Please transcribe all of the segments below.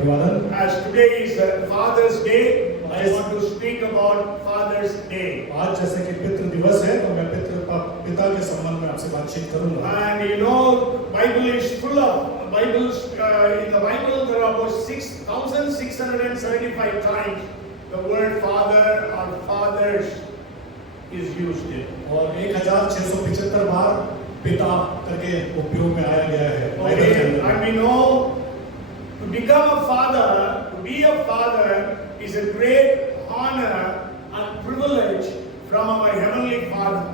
अभिवादन। As today is Father's Day, I want to speak about Father's Day. आज जैसे कि पितृ दिवस है तो मैं पिता के संबंध में आपसे बातचीत करूंगा। And you know, Bible is full of Bibles. In the Bible, there are about 6,675 times the word Father or fathers is used. और 1675 बार पिता करके उपयोग में आया गया है। Okay, and we know to become a father, to be a father is a great honor and privilege from our heavenly Father.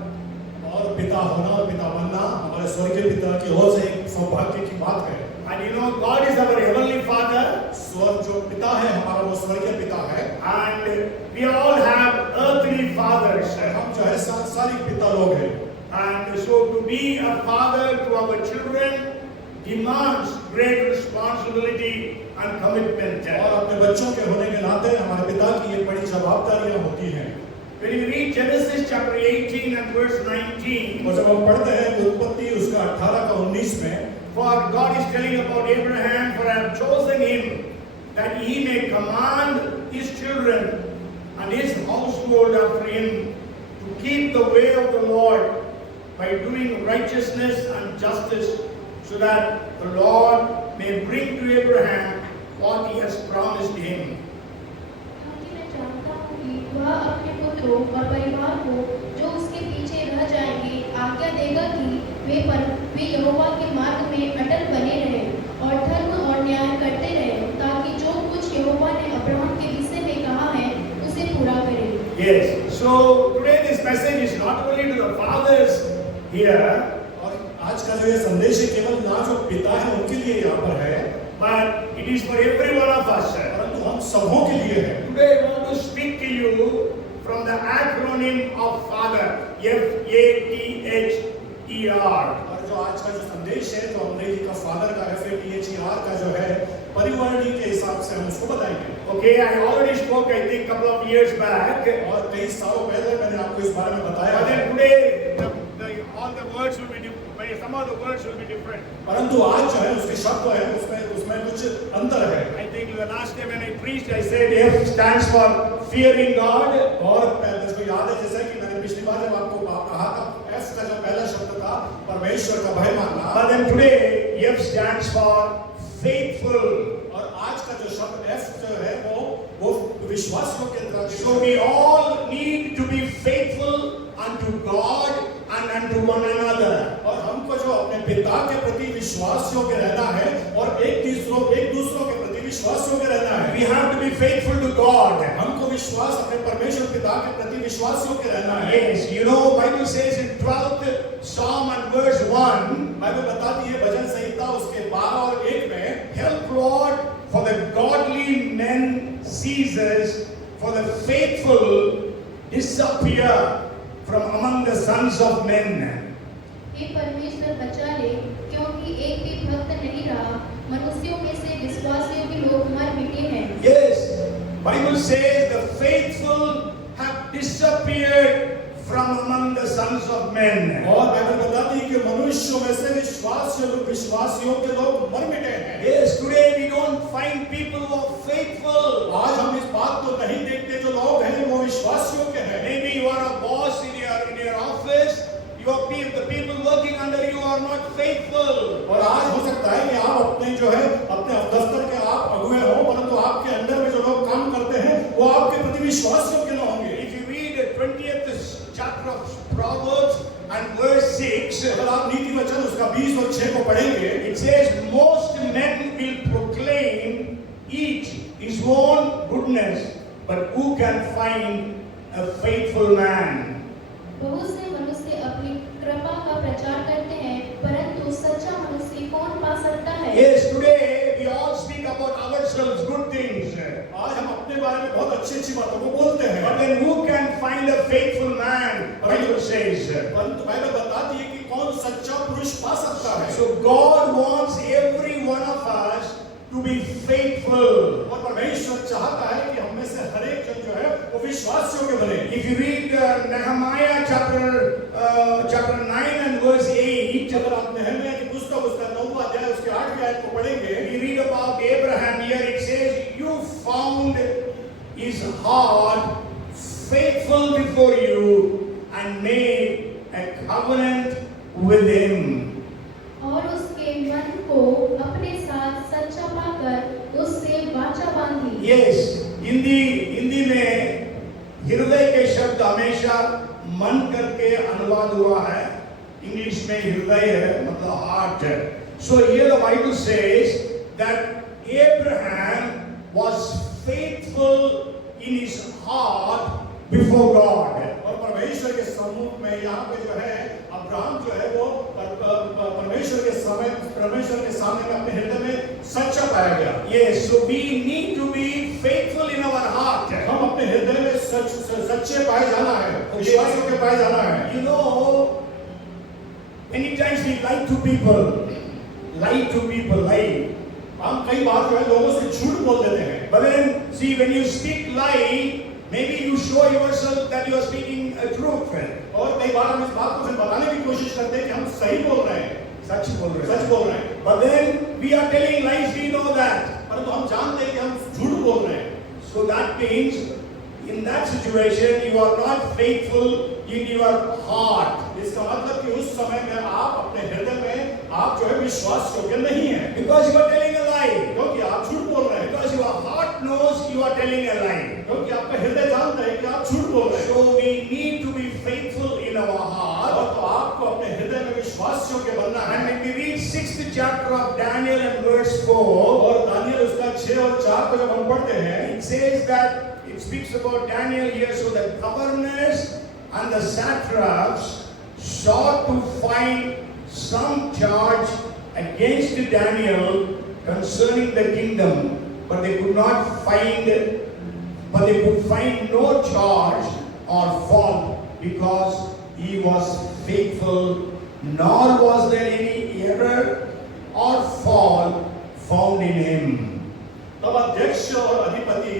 और पिता होना और पिता बनना हमारे स्वर्गीय पिता की ओर से एक सौभाग्य की बात है। And you know, God is our heavenly Father. स्वर्ग जो पिता है हमारा वो स्वर्गीय पिता है। And we all have earthly fathers. हम जो है सांसारिक पिता लोग हैं। And so to be a father to our children demands great responsibility and commitment. और अपने बच्चों के होने के नाते हमारे पिता की ये बड़ी जवाबदारियां होती हैं। When you read Genesis chapter 18 and verse 19, और जब हम पढ़ते हैं उत्पत्ति उसका 18 का 19 में, for God is telling about Abraham, for I have chosen him that he may command his children and his household after him to keep the way of the Lord by doing righteousness and justice, so that the Lord may bring to Abraham what he has promised him. मैं जानता हूँ कि वह अपने पुत्रों और परिवार को जो उसके पीछे रह जाएंगे आज्ञा देगा कि वे यहोवा के मार्ग में अटल बने रहें और धर्म और न्याय करते रहें, ताकि जो कुछ यहोवा ने अब्राहम के विषय में कहा है उसे पूरा करे। Yes. So today this message is not only to the fathers here, और आज का जो ये संदेश है केवल ना जो पिता है उनके लिए यहाँ पर है, but it is for every one of us. परंतु हम सबों के लिए है। Today I want to speak to you from the acronym of Father, F-A-T-H-E-R. और जो आज का जो संदेश है जो अंग्रेजी का फादर का F-A-T-H-E-R का जो है परिवर्णी के हिसाब से हम उसको बताएंगे। Okay, I already spoke I think couple of years back. और कई सालों पहले मैंने आपको इस बारे में बताया But है। then today all the words will be different. Some of the words will be different. परंतु आज जो है उसके शब्द है उसमें कुछ अंतर है। I think the last time when I preached I said F stands for fearing God. और मुझको याद है जैसे कि मैंने पिछली बार जब आपको कहा था F का जो पहला शब्द था परमेश्वर का भय मानना। But then today F stands for faithful. और आज का जो शब्द F जो है वो विश्वास योग्य है। So we all need to be faithful unto God and unto one another. और हमको जो अपने पिता के प्रति विश्वास योग्य रहना है और एक दूसरों के प्रति विश्वास योग्य रहना है। We have to be faithful to God. हमको विश्वास अपने परमेश्वर पिता के प्रति विश्वास योग्य रहना है। Yes, you know Bible says in 12th Psalm and verse 1, बाइबल बताती है भजन संहिता उसके 12 और 1 में, help Lord for the godly men ceases, for the faithful disappear from among the sons of men. हे परमेश्वर बचा ले, क्योंकि एक भी भक्त नहीं रहा, मनुष्यों में से विश्वास योग्य लोग मर मिटे हैं। Yes, Bible says the faithful have disappeared from among the sons of men. और बाइबल बताती है कि मनुष्यों में से विश्वास योग्य लोग मर मिटे हैं। Yes, today we don't find people who are faithful. आज हम इस बात को नहीं देखते जो लोग हैं वो विश्वास योग्य हैं। Maybe you are a boss in your office. The people working under you are not faithful. और आज हो सकता है कि आप अपने दफ्तर के आप अगुए हो, परंतु आपके अंदर में जो लोग काम करते हैं वो आपके प्रति विश्वास योग्य न होंगे। If you read the 20th chapter of Proverbs and verse 6, अगर आप नीति वचन उसका 20 और 6 को पढ़ेंगे, it says most men will proclaim each his own goodness, but who can find a faithful man? बहुत से मनुष्य अपनी कृपा का प्रचार करते हैं, परंतु सच्चा मनुष्य कौन पा सकता है? Yes, today we all speak about ourselves good things. आज हम अपने बारे में बहुत अच्छी बातों को बोलते हैं, But then who can find a faithful man? Bible says. परंतु बाइबल बताती है कि कौन सच्चा पुरुष पा सकता है। So God wants every one of us to be faithful. और परमेश्वर चाहता है कि हम में से हर एक जन जो है वो विश्वास योग्य बने। If you read Nehemiah chapter 9 and verse 8, अगर आप नहम्याह की पुस्तक उसका 9वां अध्याय उसके 8वें आयत को पढ़ेंगे, we read about Abraham here. It says heart faithful before you and made a covenant with him. और उसके मन को अपने साथ सच्चा पाकर उससे वाचा बांधी। Yes, हिंदी में हृदय के शब्द हमेशा मन करके अनुवाद हुआ है। इंग्लिश में हृदय है मतलब हार्ट है। So here the Bible says that Abraham was faithful in his heart before God. और परमेश्वर के सम्मुख में यहाँ पे जो है अब्राहम जो है वो परमेश्वर के सामने में अपने हृदय में सच्चा पाया गया। Yes, so we need to be faithful in our heart. हम अपने हृदय में सच्चे पाए जाना है, विश्वासियों के पाए जाना है। You know, many times we lie to people. हम कई बार जो है लोगों से झूठ बोल देते हैं। But then, see, when you speak lie, maybe you show yourself that you are speaking a truth. और कई बार हम इस बात को फिर बताने की कोशिश करते हैं कि हम सही बोल रहे हैं, सच बोल सच बोल रहे हैं। But then we are telling lies, we know that. परंतु हम जानते हैं कि हम झूठ बोल रहे हैं। So that means, in that situation, you are not faithful in your heart. इसका मतलब कि उस समय में आप अपने हृदय में आप जो है विश्वास योग्य नहीं है, Because you are telling a lie. क्योंकि आप झूठ बोल रहे हैं। Because your heart knows you are telling a lie. क्योंकि आपका हृदय जानता है कि आप झूठ बोल रहे हैं। So we need to be faithful in our heart. और तो आपको अपने हृदय में विश्वास योग्य बनना है। And when we read 6th chapter of Daniel and verse 4, और दानियल उसका 6 और 4 को जब हम पढ़ते हैं, it says that it speaks about Daniel here. So the governors and the satraps sought to find some charge against Daniel concerning the kingdom, but they could find no charge or fault because he was faithful, nor was there any error or fault found in him. तब अध्यक्ष और अधिपति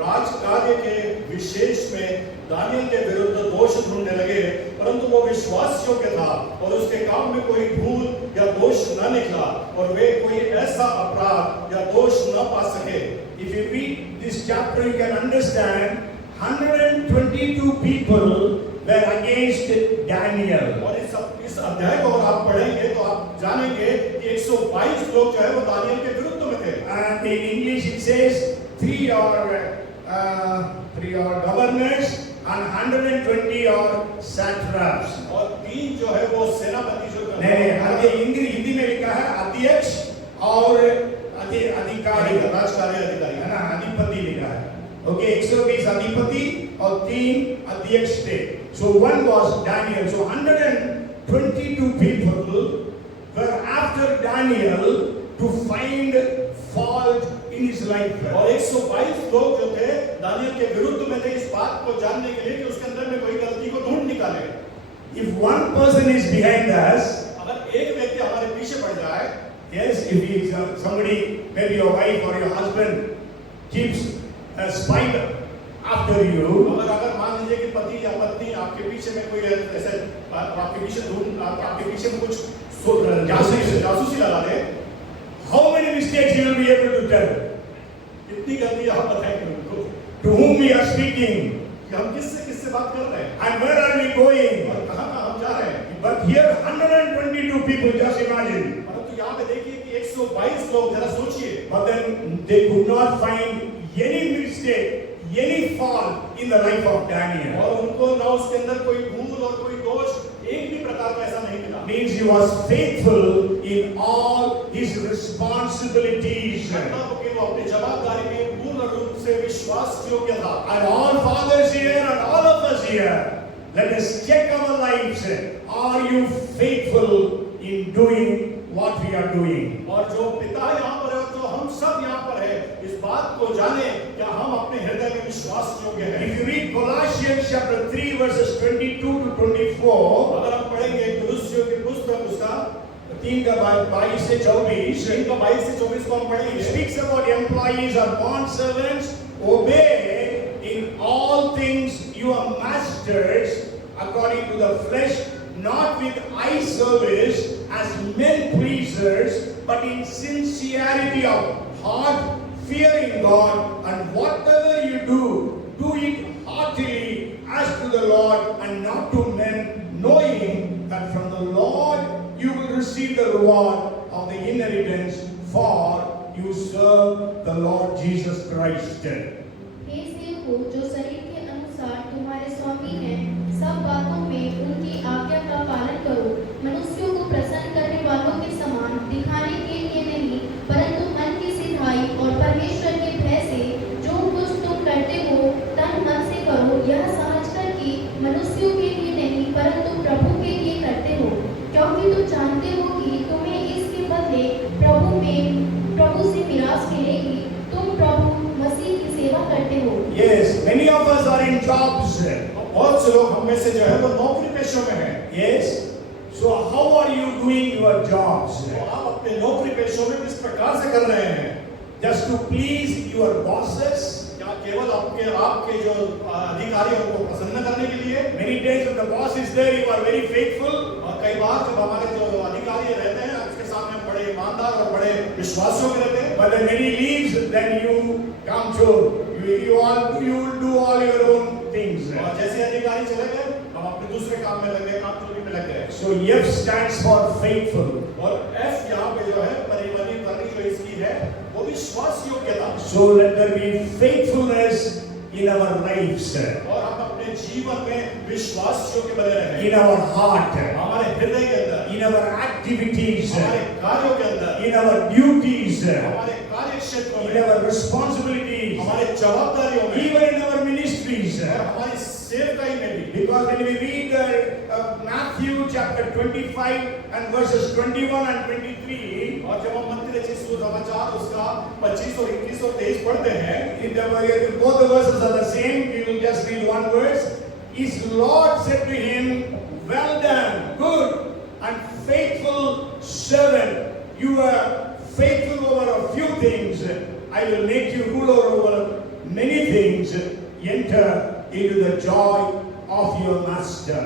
राजकार्य के विशेष में दानियल के विरुद्ध दोष ढूंढने लगे, परंतु वो विश्वास योग्य था और उसके काम में कोई भूल या दोष न निकला और वे कोई ऐसा अपराध या दोष न पा सके। If you read this chapter, you can understand 122 people were against Daniel. और इस अध्याय को अगर आप पढ़ेंगे तो आप जानेंगे कि 122 लोग जो है वो दानियल के विरुद्ध में थे। And in English it says three are governors and 120 are satraps. और 3 जो है वो सेनापति जो नहीं, हिंदी में लिखा है अध्यक्ष और अधिकारी, राजकार्य अधिकारी है ना, अधिपति लिखा है। ओके, 120 अधिपति और 3 अध्यक्ष थे। So one was Daniel. So 122 people were after Daniel to find fault in his life. और 122 लोग जो थे दानियल के विरुद्ध में थे इस बात को जानने के लिए कि उसके अंदर में कोई गलती को ढूंढ निकाले। If one person is behind us, अगर एक व्यक्ति हमारे पीछे पड़ जाए, yes, if he is somebody, maybe your wife or your husband keeps a spider after you, अगर मान लीजिए कि पति या पत्नी आपके पीछे में कोई ऐसे आपके पीछे में कुछ जासूसी लगा दे, how many mistakes you will be able to tell? कितनी गलती आप बताएंगे उनको To whom we are speaking? कि हम किससे बात कर रहे हैं And where are we going? और कहाँ हम जा रहे हैं। But here 122 people, just imagine. परंतु यहाँ पे देखिए कि 122 लोग, जरा सोचिए, But then they could not find any mistake, any fault in the life of Daniel. और उनको ना उसके अंदर कोई भूल और कोई दोष एक भी प्रकार का ऐसा नहीं मिला। Means he was faithful in all his responsibilities. मतलब कि वो अपनी जवाबदारी में पूर्ण रूप से विश्वास योग्य था। And all fathers here and all of us here, let us check our lives. Are you faithful in doing what we are doing? और जो पिता यहाँ पर है, जो हम सब यहाँ पर है, इस बात को जाने क्या हम अपने हृदय में विश्वास योग्य हैं। If you read Colossians chapter 3 verses 22 to 24, अगर हम पढ़ेंगे कुलुस्सियों की पुस्तक उसका 3 का 22 से 24, 3 का 22 से 24 को हम it पढ़ेंगे। speaks about employees or bond servants. Obey in all things your masters according to the flesh, not with eye service as men pleasers, but in sincerity of heart, fearing God, and whatever you do, do it heartily as to the Lord and not to men, knowing that from the Lord you will receive the reward of the inheritance, for you serve the Lord Jesus Christ. हे सेवकों, जो शरीर के अनुसार तुम्हारे स्वामी हैं, सब बातों में उनकी आज्ञा का पालन करो, मनुष्यों को प्रसन्न करने वालों के समान दिखाने के लिए नहीं, परंतु मन की सिधाई और परमेश्वर के भय से जो कुछ तुम करते हो तन मन से करो, यह समझकर कि मनुष्यों के लिए नहीं परंतु प्रभु के लिए करते हो, क्योंकि तुम जानते हो कि तुम्हें इसके बदले प्रभु से मिरास मिलेगी। तुम प्रभु मसीह की सेवा करते हो। Yes, many of us are in jobs. बहुत से लोग हम में से जो है वो नौकरी पेशों में हैं। Yes. So how are you doing your jobs? तो आप अपने नौकरी पेशों में किस प्रकार से कर रहे हैं? Just to please your bosses? क्या केवल आपके जो अधिकारी हैं उनको प्रसन्न करने के लिए? Many days when the boss is there, you are very faithful. और कई बार जब हमारे जो अधिकारी रहते हैं उसके सामने बड़े ईमानदार और बड़े विश्वासियों के रहते हैं। But when he leaves, then you come to you will do all your own things. और जैसे अधिकारी चले गए, हम अपने दूसरे काम में लग गए, काम चोरी में लग गए। So F stands for faithful. और F यहाँ पे जो है परिवर्तन जो इसकी है वो विश्वास योग्यता। So let there be faithfulness in our lives. और हम अपने जीवन में विश्वास योग्य बने रहें। In our heart. हमारे हृदय के अंदर। In our activities. हमारे कार्यों के अंदर। In our duties. हमारे कार्य क्षेत्रों में। In our responsibilities. हमारे जवाबदारियों में। Even in our ministries. और हमारी सेवकाई में भी। Because when we read Matthew chapter 25 and verses 21 and 23, और जब हम मत्ती रचित सुसमाचार उसका 25 और 21 और 23 पढ़ते हैं, both the verses are the same. We will just read one verse. His Lord said to him, "Well done, good and faithful servant. You are faithful over a few things. I will make you ruler over many things. Enter into the joy of your master."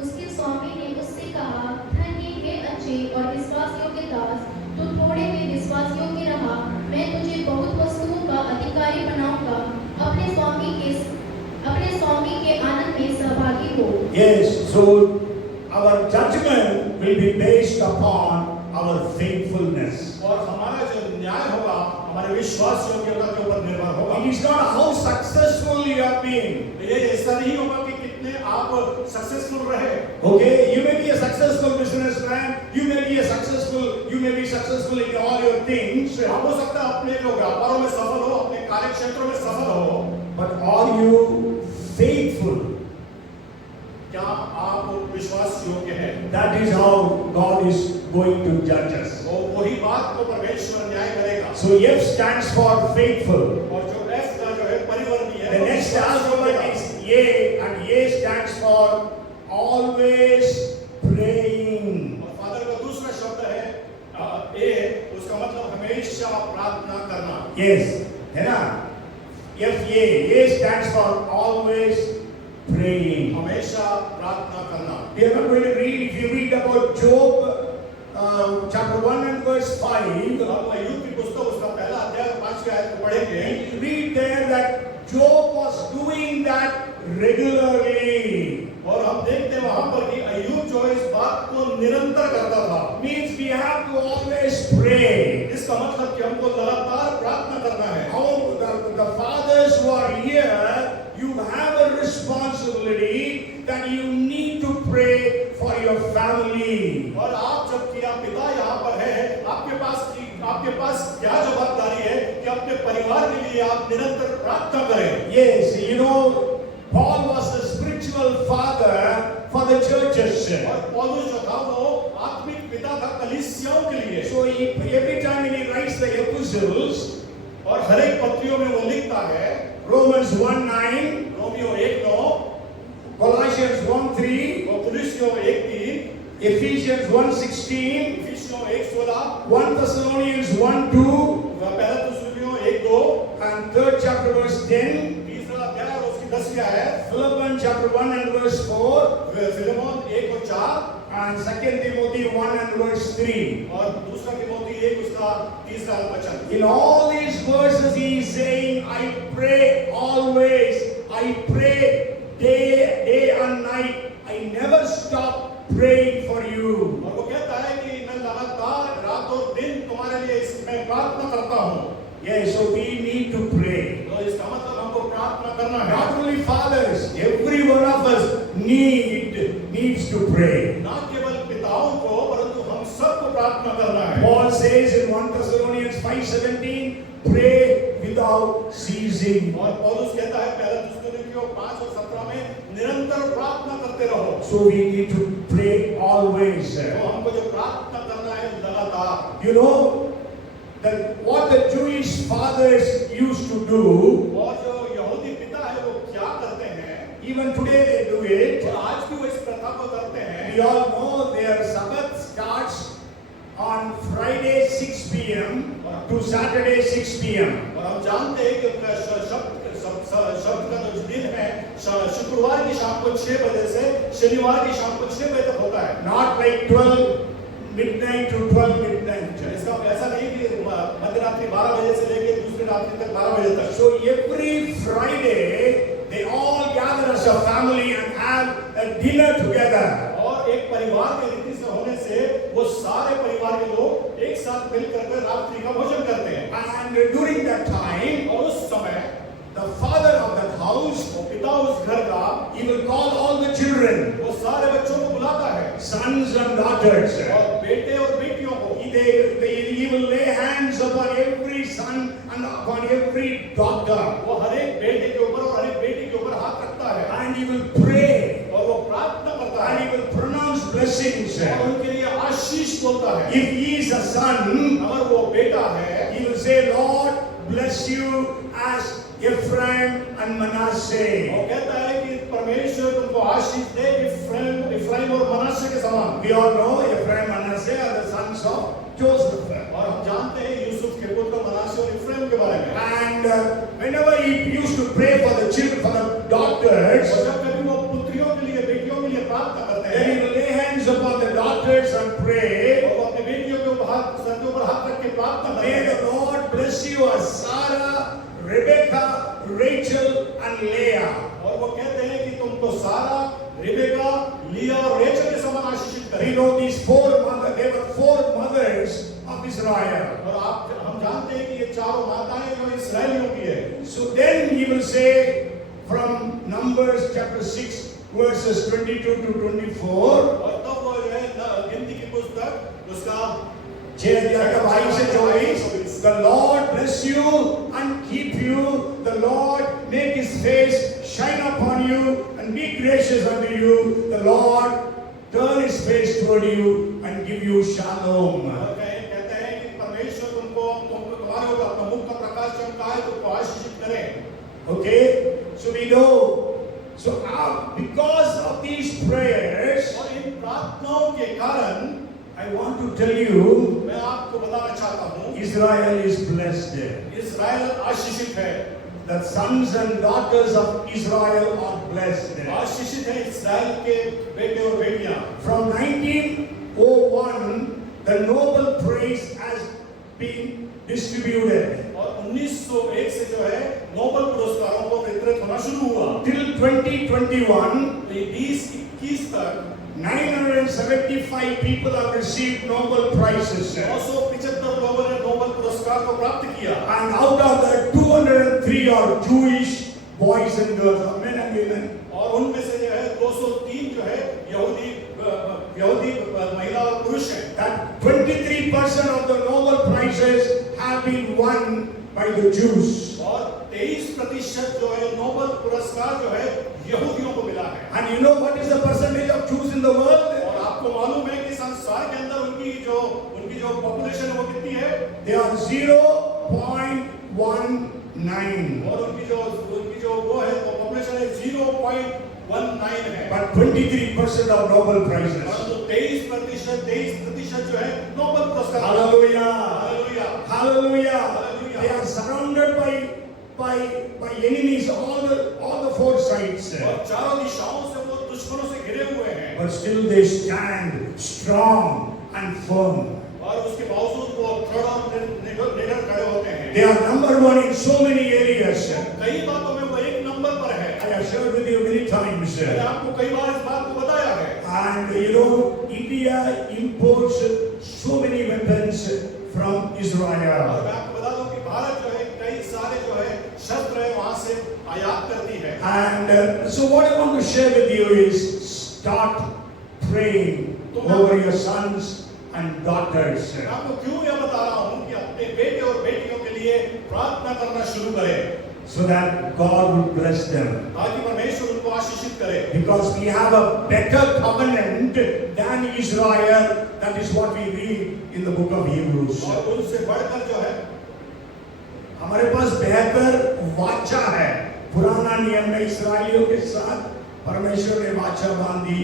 उसके स्वामी ने उससे कहा, धन्य हे अच्छे और विश्वास योग्य दास, तू थोड़े में विश्वास योग्य रहा, मैं तुझे बहुत वस्तुओं का अधिकारी बनाऊंगा। अपने स्वामी के आनंद में सहभागी हो। Yes, so our judgment will be based upon our faithfulness. और हमारा जो न्याय होगा हमारे विश्वास योग्यता के ऊपर निर्भर होगा। It is not how successful you have been. ये ऐसा नहीं होगा कि कितने आप सक्सेसफुल रहे। Okay, you may be a successful businessman, you may be successful in all your things. आप हो सकता है अपने जो व्यापारों में सफल हो, अपने कार्य क्षेत्रों में सफल हो, But are you faithful? क्या आप विश्वास योग्य हैं? That is how God is going to judge us. और वही बात को परमेश्वर न्याय करेगा। So F stands for faithful. और जो F का जो है परिवर्ती है। The next alphabet is A, and A stands for always praying. और फादर का दूसरा शब्द है A, उसका मतलब हमेशा प्रार्थना करना। Yes, है ना? A stands for always praying. हमेशा प्रार्थना करना। We are not going to read. If you read about Job, chapter 1 and verse 5, हम अय्यूब की पुस्तक उसका पहला अध्याय 5 आयत को पढ़ेंगे। read there that Job was doing that regularly. और हम देखते हैं वहां पर कि अय्यूब जो इस बात को निरंतर करता था। Means we have to always pray. इसका मतलब कि हमको लगातार प्रार्थना करना है। The fathers who are here, you have a responsibility that you need to pray for your family. और आप जबकि आप पिता यहाँ पर है, आपके पास क्या जवाबदारी है कि अपने परिवार के लिए आप निरंतर प्रार्थना करें। Yes, you know, Paul was the spiritual father for the churches. और पौलुस जो था वो आत्मिक पिता था कलीसियाओं के लिए। So every time when he writes the epistles, और हर एक पत्रियों में वो लिखता है, Romans 1:9, रोमियो 1:9, Colossians 1:3, कुलुस्सियों 1:3, Ephesians 1:16, इफिसियों 1:16, 1 Thessalonians 1:2, पहला थिस्सलुनीकियों 1:2, and 3rd chapter verse 10, तीसरा अध्याय और उसकी 10वीं आयत, Philippians chapter chapter 1 and verse 4, फिलेमोन 1 और 4 and 2 Timothy 1 and verse 3. और दूसरा तिमोथी 1 उसका 3रा वचन। In all these verses he is saying, I pray always, I pray day and night, I never stop praying for you. और वो कहता है कि मैं लगातार रात और दिन तुम्हारे लिए मैं प्रार्थना करता हूँ। Yes, so we need to pray. तो इसका मतलब हमको प्रार्थना करना है। Not only fathers, every one of us needs to pray. ना केवल पिताओं को परंतु हम सबको प्रार्थना करना है। Paul says in 1 Thessalonians 5:17, pray without ceasing. और पौलुस कहता है पहला थिस्सलुनीकियों 5 और 17 में निरंतर प्रार्थना करते रहो। So we need to pray always. तो हमको जो प्रार्थना करना है लगातार। You know that what the Jewish fathers used to do, और जो यहूदी पिता है वो क्या करते हैं? even today they do it. और आज भी वो इस प्रथा को करते हैं। We all know their Sabbath starts on Friday 6 p.m. to Saturday 6 p.m. और हम जानते हैं कि उनका शब्द का जो दिन है शुक्रवार की शाम को 6 बजे से शनिवार की शाम को 6 बजे तक होता है। Not like 12 midnight to 12 midnight. इसका ऐसा नहीं कि मध्यरात्रि 12 बजे से लेके दूसरी रात्रि तक 12 बजे तक। So every Friday they all gather as a family and have a dinner together. और एक परिवार के रीति से होने से वो सारे परिवार के लोग एक साथ मिलकर के रात्रि का भोजन करते हैं। And during that time, और उस समय the father of that house, वो पिता उस घर का he will call all the children, वो सारे बच्चों को बुलाता है, sons and daughters. और बेटे और बेटियों को He will lay hands upon every son and upon every daughter. वो हर एक बेटे के ऊपर और हर एक बेटी के ऊपर हाथ रखता है And he will pray. और वो प्रार्थना करता And है he will pronounce blessings. और उनके लिए आशीष बोलता है। If he is a son, अगर वो बेटा है he will say, Lord, bless you as Ephraim and Manasseh. वो कहता है कि परमेश्वर तुमको आशीष दे इफ्राइम और मनासे के समान। We all know Ephraim and Manasseh are the sons of Joseph. और हम जानते हैं यूसुफ के पुत्र मनासे और इफ्राइम के बारे में। And whenever he used to pray for the children, for the daughters, और जब कभी वो पुत्रियों के लिए बेटियों के लिए प्रार्थना करते then he हैं will lay hands upon the daughters and pray, और वो अपनी बेटियों के ऊपर हाथ सर के ऊपर हाथ रख के प्रार्थना करते may हैं। the Lord bless you as Sarah, Rebecca, Rachel and Leah. और वो कहते हैं कि तुमको सारा, रिबेका, लिया और रेचल के समान आशीषित We करें। know these there were four mothers of Israel. और हम जानते हैं कि ये चारों माताएं जो इस्राएलियों की है। So then he will say from Numbers chapter 6 verses 22 to 24. और तब वो जो है गिनती की पुस्तक उसका 6 अध्याय का 22 से 24. The Lord bless you and keep you. The Lord make his face shine upon you and be gracious unto you. The Lord turn his face toward you and give you shalom. और कहते हैं कि परमेश्वर तुमको तुम्हारे ऊपर अपना मुख का प्रकाश चमकाए तुमको आशीषित करे। Okay, so we know. So because of these prayers, और इन प्रार्थनाओं के कारण I want to tell you, मैं आपको बताना चाहता हूँ Israel is blessed. इस्राएल आशीषित है। The sons and daughters of Israel are blessed. आशीषित है इस्राएल के बेटे और बेटियां। From 1901, the Nobel Prize has been distributed. और 1901 से जो है नोबेल पुरस्कारों को वितरित होना शुरू हुआ। Till 2021, 2021 तक 975 people have received Nobel Prizes. 975 लोगों ने नोबेल पुरस्कार को प्राप्त किया। And out of that, 203 are Jewish boys and girls, or men and women. और उनमें से जो है 203 जो है यहूदी महिला और पुरुष हैं। That 23% of the Nobel Prizes have been won by the Jews. और 23% जो है नोबेल पुरस्कार जो है यहूदियों को मिला है। And you know what is the percentage of Jews in the world? और आपको मालूम है कि संसार के अंदर उनकी जो पॉपुलेशन है वो कितनी है? They are 0.19. और उनकी जो वो है वो पॉपुलेशन है 0.19 है। But 23% of Nobel Prizes. और तो 23% जो है नोबेल पुरस्कार। Hallelujah. Hallelujah. Hallelujah. Hallelujah. They are surrounded by enemies all the four sides. और चारों दिशाओं से वो दुश्मनों से घिरे हुए हैं, But still they stand strong and firm. और उसके बावजूद वो दृढ़ और निडर खड़े होते हैं। They are number one in so many areas. कई बातों में वो एक नंबर पर है। I have shared with you many times. मैंने आपको कई बार इस बात को बताया है। And you know, India imports so many weapons from और Israel. मैं आपको बता दूं कि भारत जो है कई सारे जो है शस्त्र है वहां से आयात करती है। And so what I want to share with you is start praying over your sons and daughters. मैं आपको क्यों यह बता रहा हूं कि अपने बेटे और बेटियों के लिए प्रार्थना करना शुरू करें, So that God will bless them. ताकि परमेश्वर उनको आशीषित करे। Because we have a better covenant than Israel. That is what we read in the book of Hebrews. और उनसे बढ़कर जो है हमारे पास बेहतर वाचा है। पुराना नियम में इस्राएलियों के साथ परमेश्वर ने वाचा बांधी,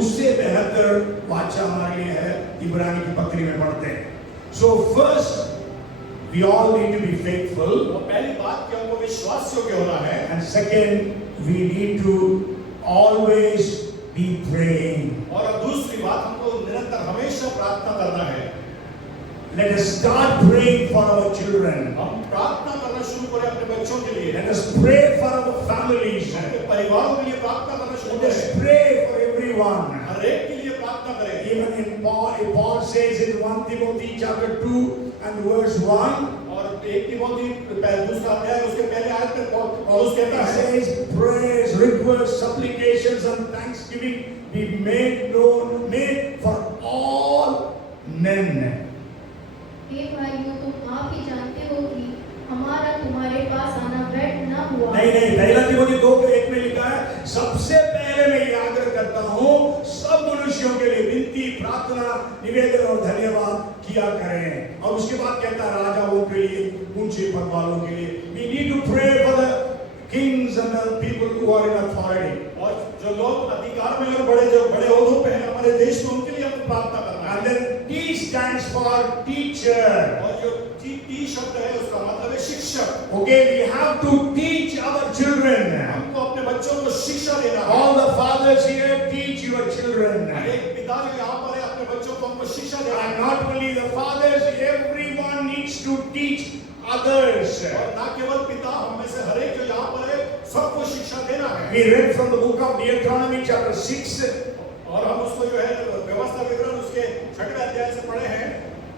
उससे बेहतर वाचा हमारे लिए है। इब्रानी की पत्री में पढ़ते हैं। So first, we all need to be faithful. तो पहली बात कि हमको विश्वास योग्य होना है, And second, we need to always be praying. और दूसरी बात हमको निरंतर हमेशा प्रार्थना करना है। Let us start praying for our children. हम प्रार्थना करना शुरू करें अपने बच्चों के लिए, Let us pray for our families. अपने परिवारों के लिए प्रार्थना करना शुरू Let us करें, pray for everyone. हर एक के लिए प्रार्थना करें। Even in Paul says in 1 Timothy chapter 2 and verse 1, और एक तिमोथी दूसरा अध्याय उसके पहले आयत में पौलुस it कहता है, says prayers, requests, supplications and thanksgiving be made known, made for all men. हे भाइयों, तुम आप ही जानते हो कि हमारा तुम्हारे पास आना व्यर्थ न हुआ। नहीं, पहला तिमोथी 2:1 में लिखा है, सबसे पहले मैं ये आग्रह करता हूँ सब मनुष्यों के लिए विनती, प्रार्थना, निवेदन और धन्यवाद किया करें। और उसके बाद कहता है राजाओं के लिए, ऊंचे पद वालों के लिए, we need to pray for the kings and the people who are in authority. और जो लोग अधिकार में और बड़े ओहदों पे हैं हमारे देश में, उनके लिए हमको प्रार्थना करना है। And then T stands for teacher. और जो टी शब्द है उसका मतलब है शिक्षक। Okay, we have to teach our children. हमको अपने बच्चों को शिक्षा देना है। All the fathers here, teach your children. एक पिता जो यहाँ पर है अपने बच्चों को हमको शिक्षा देना And है। not only the fathers, everyone needs to teach others. और ना केवल पिता, हम में से हर एक जो यहाँ पर है सबको शिक्षा देना है। We read from the book of Deuteronomy chapter 6. और हम उसको जो है व्यवस्था विवरण उसके 6वें अध्याय से पढ़े हैं।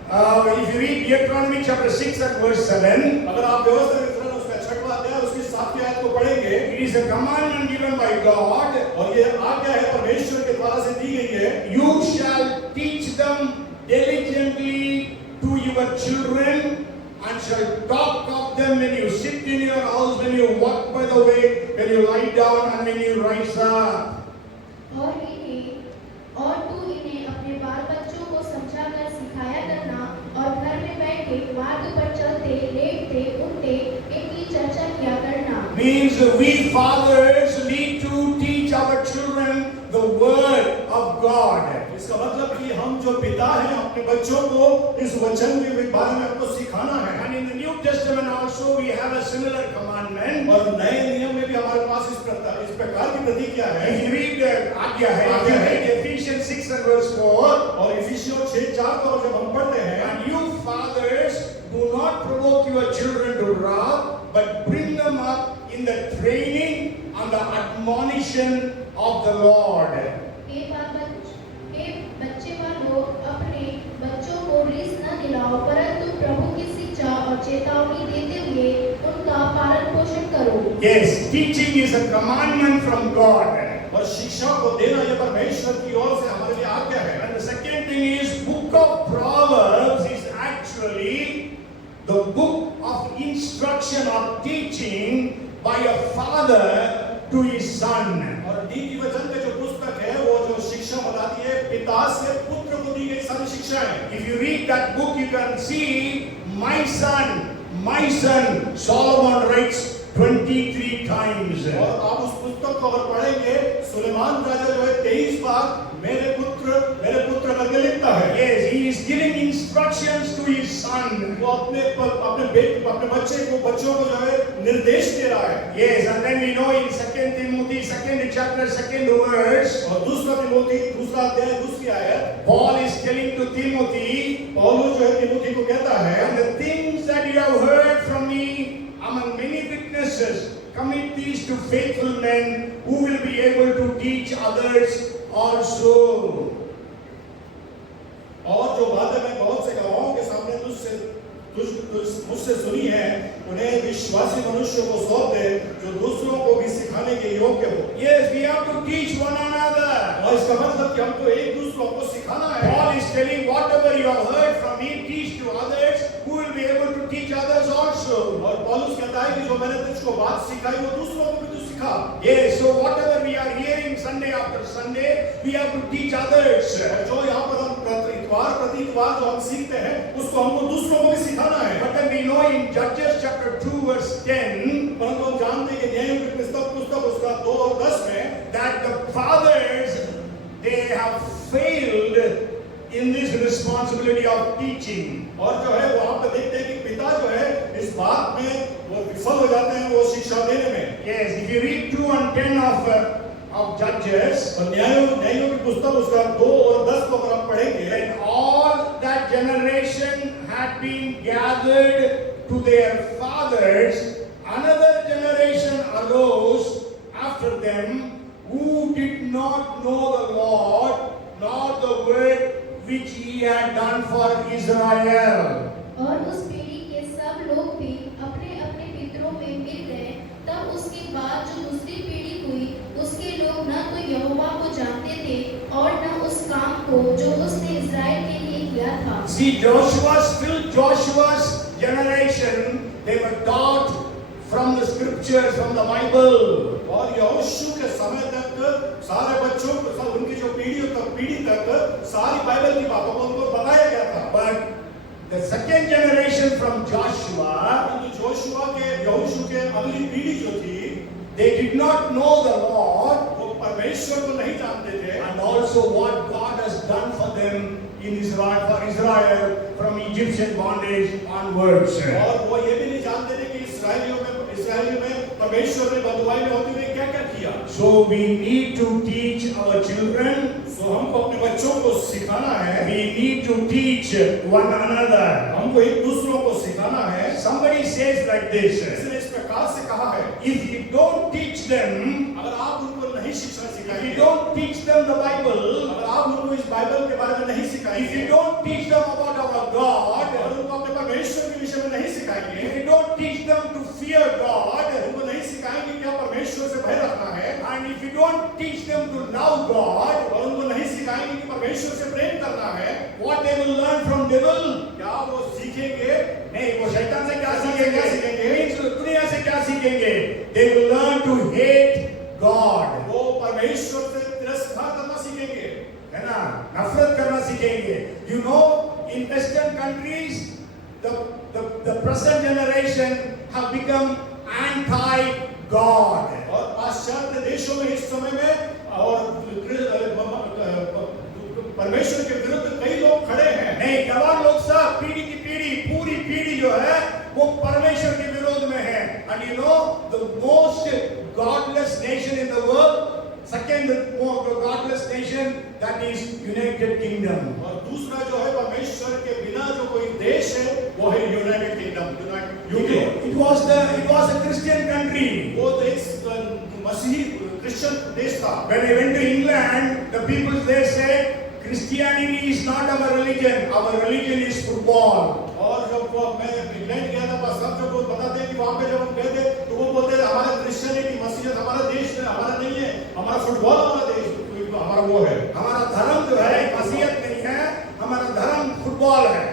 If you read Deuteronomy chapter 6 and verse 7, अगर आप व्यवस्था विवरण उसका 6वां अध्याय उसकी 7वीं आयत को पढ़ेंगे, it is a commandment given by God. और ये आज्ञा है परमेश्वर के द्वारा से दी गई है, You shall teach them diligently to your children and shall talk of them when you sit in your house, when you walk by the way, when you lie down and when you rise up. और तू इन्हें अपने बाल बच्चों को समझाकर सिखाया करना, और घर में बैठे मार्ग पर चलते, लेटते, उठते इनकी चर्चा किया करना। Means we fathers need to teach our children the word of God. इसका मतलब कि हम जो पिता हैं अपने बच्चों को इस वचन के बारे में हमको सिखाना है। And in the New Testament also we have a similar commandment. और नए नियम में भी हमारे पास इस प्रकार की प्रतिज्ञा है। If you read आज्ञा है, if you read Ephesians 6 and verse 4, और इफिसियों 6:4 को जब हम पढ़ते हैं, and you fathers do not provoke your children to wrath, but bring them up in the training and the admonition of the Lord. हे बच्चे वालों, अपने बच्चों को रीस न दिलाओ, परंतु प्रभु की शिक्षा और चेतावनी देते हुए उनका पालन पोषण करो। Yes, teaching is a commandment from God. और शिक्षा को देना ये परमेश्वर की ओर से हमारे लिए आज्ञा है। And the second thing is, book of Proverbs is actually the book of instruction or teaching by a father to his son. और नीति वचन का जो पुस्तक है वो जो शिक्षा बताती है पिता से पुत्र को दी गई सारी शिक्षा है। If you read that book, you can see my son, Solomon writes 23 times. और आप उस पुस्तक को अगर पढ़ेंगे, सुलेमान राजा जो है 23 बार मेरे पुत्र करके लिखता है। Yes, he is giving instructions to his son. वो अपने बच्चों को जो है निर्देश दे रहा है। Yes, and then we know in 2 Timothy, 2nd chapter, 2nd verse, और दूसरा तिमोथी दूसरा अध्याय दूसरी आयत, Paul is telling to Timothy, पौलुस जो है तिमोथी को कहता है, and the things that you have heard from me among many witnesses, commit these to faithful men who will be able to teach others also. और जो बातें मैं बहुत से गवाहों के सामने मुझसे सुनी है, उन्हें विश्वासी मनुष्यों को सौंप दे जो दूसरों को भी सिखाने के योग्य हो। Yes, we have to teach one another. और इसका मतलब कि हमको एक दूसरों को सिखाना है। Paul is telling whatever you have heard from me, teach to others who will be able to teach others also. और पौलुस कहता है कि जो मैंने तुझको बात सिखाई वो दूसरों को भी तू सिखा। Yes, so whatever we are hearing Sunday after Sunday, we have to teach others. जो यहाँ पर हम इतवार प्रति इतवार जो हम सीखते हैं, उसको हमको दूसरों को भी सिखाना है। But then we know in Judges chapter 2 verse 10, परंतु हम जानते हैं कि न्यायों की पुस्तक उसका 2 और 10 में that the fathers, they have failed in this responsibility of teaching. और जो है वहाँ पे देखते हैं कि पिता जो है इस बात में वो विफल हो जाते हैं वो शिक्षा देने में। Yes, if you read 2 and 10 of Judges, और न्यायों की पुस्तक उसका 2 और 10 को अगर हम पढ़ेंगे, when all that generation had been gathered to their fathers, another generation arose after them who did not know the Lord nor the work which he had done for Israel. और उस पीढ़ी के सब लोग भी अपने अपने पितरों में मिल गए। तब उसके बाद जो दूसरी पीढ़ी हुई, उसके लोग न तो यहोवा को जानते थे और न उस काम को जो उसने इस्राएल के लिए किया था। See, Joshua's generation, they were taught from the scriptures, from the Bible. और यहोशू के समय तक सारे बच्चों को उनकी जो पीढ़ी तक सारी बाइबल की बातों को उनको बताया गया था। But the second generation from Joshua, यहोशू के अगली पीढ़ी जो थी, they did not know the Lord वो परमेश्वर को नहीं जानते थे and also what God has done for them in Israel, for Israel from Egyptian bondage onwards. और वो ये भी नहीं जानते थे कि इस्राएलियों में परमेश्वर ने बंधुआई में होते हुए क्या क्या किया। So we need to teach our children. सो हमको अपने बच्चों को सिखाना है। We need to teach one another. हमको एक दूसरों को सिखाना है। Somebody says like this, इसने इस प्रकार से कहा है, if you don't teach them, अगर आप उनको नहीं शिक्षा if सिखाएंगे, you don't teach them the Bible, अगर आप उनको इस बाइबल के बारे में नहीं if सिखाएंगे, you don't teach them about our God, और उनको अपने परमेश्वर के विषय में नहीं सिखाएंगे, if you don't teach them to fear God, उनको नहीं सिखाएंगे क्या परमेश्वर से भय रखना है, and if you don't teach them to love God, और उनको नहीं सिखाएंगे कि परमेश्वर से प्रेम करना है, what they will learn from devil? क्या वो सीखेंगे? नहीं, वो शैतान से क्या शैतान से क्या सीखेंगे? सीखेंगे? दुनिया से क्या सीखेंगे? They will learn to hate God. वो परमेश्वर से तिरस्कार करना सीखेंगे, है ना? नफरत करना सीखेंगे. You know, in Western countries, the present generation have become anti-God. और पाश्चात्य देशों में इस समय में और परमेश्वर के विरुद्ध कई लोग खड़े हैं। नहीं, जवान लोग सब पीढ़ी की पीढ़ी, पूरी पीढ़ी जो है वो परमेश्वर के विरोध में है. And you know, the most godless nation in the world, second most godless nation, that is United Kingdom. और दूसरा जो है परमेश्वर के बिना जो कोई देश है वो है United kingdom, UK. It was a Christian country. वो देश मसीही क्रिश्चियन देश था। When I went to England, the people there said, Christianity is not our religion. Our religion is football. और जब मैं इंग्लैंड गया था सब जब वो बताते हैं कि वहाँ पे जब हम गए थे तो वो बोलते थे हमारा क्रिश्चियनिटी मसीहत हमारा देश है, हमारा नहीं है, हमारा फुटबॉल हमारा देश, हमारा वो है। हमारा धर्म जो है मसीहत नहीं है, हमारा धर्म फुटबॉल है.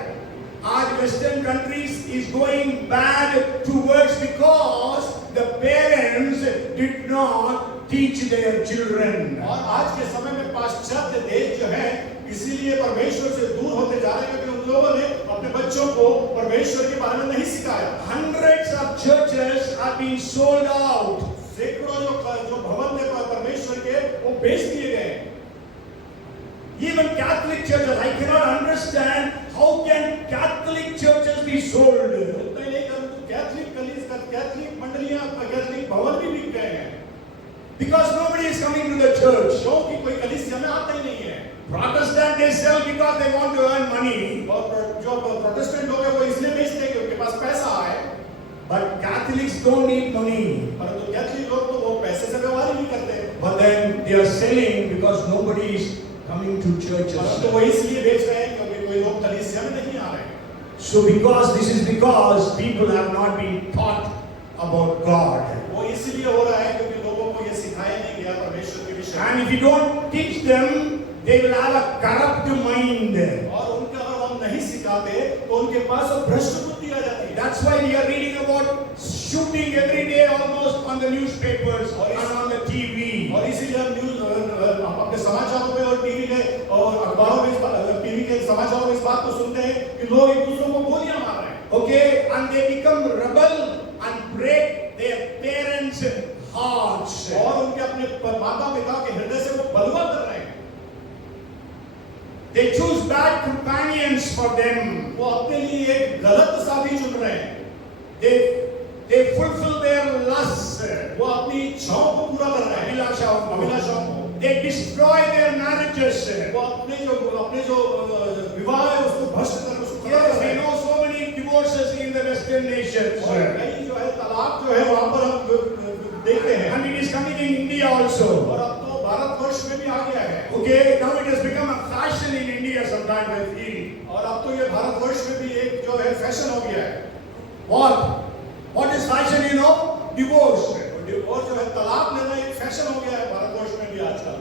आज Western countries is going bad towards because the parents did not teach their children. और आज के समय में पाश्चात्य देश जो है इसीलिए परमेश्वर से दूर होते जा रहे हैं क्योंकि उन लोगों ने अपने बच्चों को परमेश्वर के बारे में नहीं सिखाया। Hundreds of churches are being sold out. सैकड़ों जो भवन थे परमेश्वर के वो बेच दिए गए। Even Catholic churches, I cannot understand how can Catholic churches be sold Catholic मंडलियां, कैथलिक भवन भी बिक गए हैं, Because nobody is coming to the church. क्योंकि कोई कलीसिया में आता ही नहीं है। Protestant they sell because they want to earn money. और जो प्रोटेस्टेंट लोग हैं वो इसलिए बेचते हैं कि उनके पास पैसा है, But Catholics don't need money. परंतु कैथलिक लोग तो वो पैसे से व्यवहार ही नहीं करते, But then they are selling because nobody is coming to churches. परंतु वो इसलिए बेच रहे हैं क्योंकि कोई लोग कलीसिया में नहीं आ रहे हैं। So this is because people have not been taught about God. वो इसलिए हो रहा है क्योंकि लोगों को ये सिखाया नहीं गया परमेश्वर के विषय में। And if you don't teach them, they will have a corrupt mind. और उनका अगर हम नहीं सिखाते तो उनके पास भ्रष्ट बुद्धि आ जाती है। That's why we are reading about shooting every day almost on the newspapers and on the TV. और इसीलिए हम हम अपने समाचारों में और टीवी में और अखबारों में, टीवी के समाचारों में इस बात को सुनते हैं कि लोग एक दूसरे को गोलियां मार रहे हैं। Okay, and they become rebel and break their parents' hearts. और उनके अपने माता पिता के हृदय से वो बलवा कर रहे हैं। They choose bad companions for them. वो अपने लिए एक गलत साथी चुन रहे हैं। They fulfill their lusts. वो अपनी इच्छाओं को पूरा कर रहे हैं, अभिलाषाओं को। They destroy their marriages. वो अपने जो विवाह है उसको भ्रष्ट कर उसको खत्म कर Yes, रहे we हैं। know so many divorces in the Western nations. और कई जो है तलाक जो है वहाँ पर हम देखते हैं। And it is coming in India also. और अब तो भारतवर्ष में भी आ गया है। Okay, now it has become a fashion in India sometimes I feel. और अब तो ये भारतवर्ष में भी एक जो है फैशन हो गया है। What is fashion, you know? Divorce. और जो है तलाक लेना एक फैशन हो गया है भारतवर्ष में भी आजकल।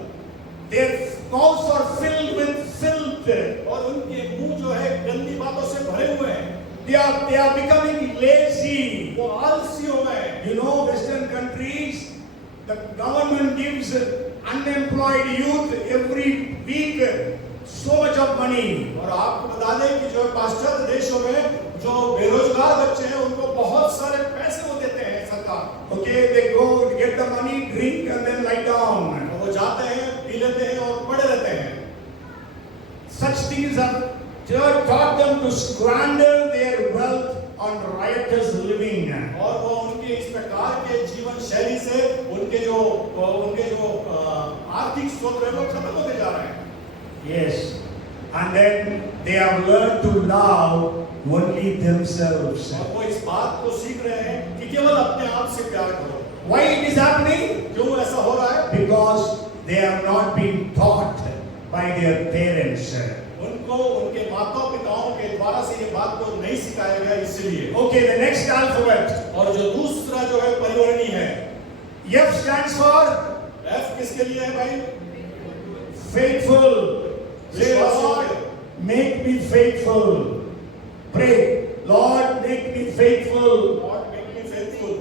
Their mouths are filled with filth. और उनके मुंह जो है गंदी बातों से भरे हुए हैं। They are becoming lazy. वो आलसी हो गए हैं। You know, Western countries, the government gives unemployed youth every week so much of money. और आपको बता दें कि जो पाश्चात्य देशों में जो बेरोजगार बच्चे हैं उनको बहुत सारे पैसे वो देते हैं सरकार। Okay, they go get the money, drink and then lie down. और वो जाते हैं, पी लेते हैं और पड़े रहते हैं। Such things have taught them to squander their wealth on riotous living. और वो उनके इस प्रकार के जीवन शैली से उनके जो आर्थिक स्रोत है वो खत्म होते जा रहे हैं। Yes, and then they have learned to love only themselves. और वो इस बात को सीख रहे हैं कि केवल अपने आप से प्यार करो। Why it is happening? क्यों ऐसा हो रहा है? Because they have not been taught by their parents. उनको उनके माता पिताओं के द्वारा से ये बात को नहीं सिखाया गया इसलिए। Okay, the next alphabet. और जो दूसरा जो है परिवर्णी है, F stands for F किसके लिए है भाई? faithful. Say, विश्वासियों Lord, के। make me faithful. Pray, Lord, make me faithful. God make me faithful.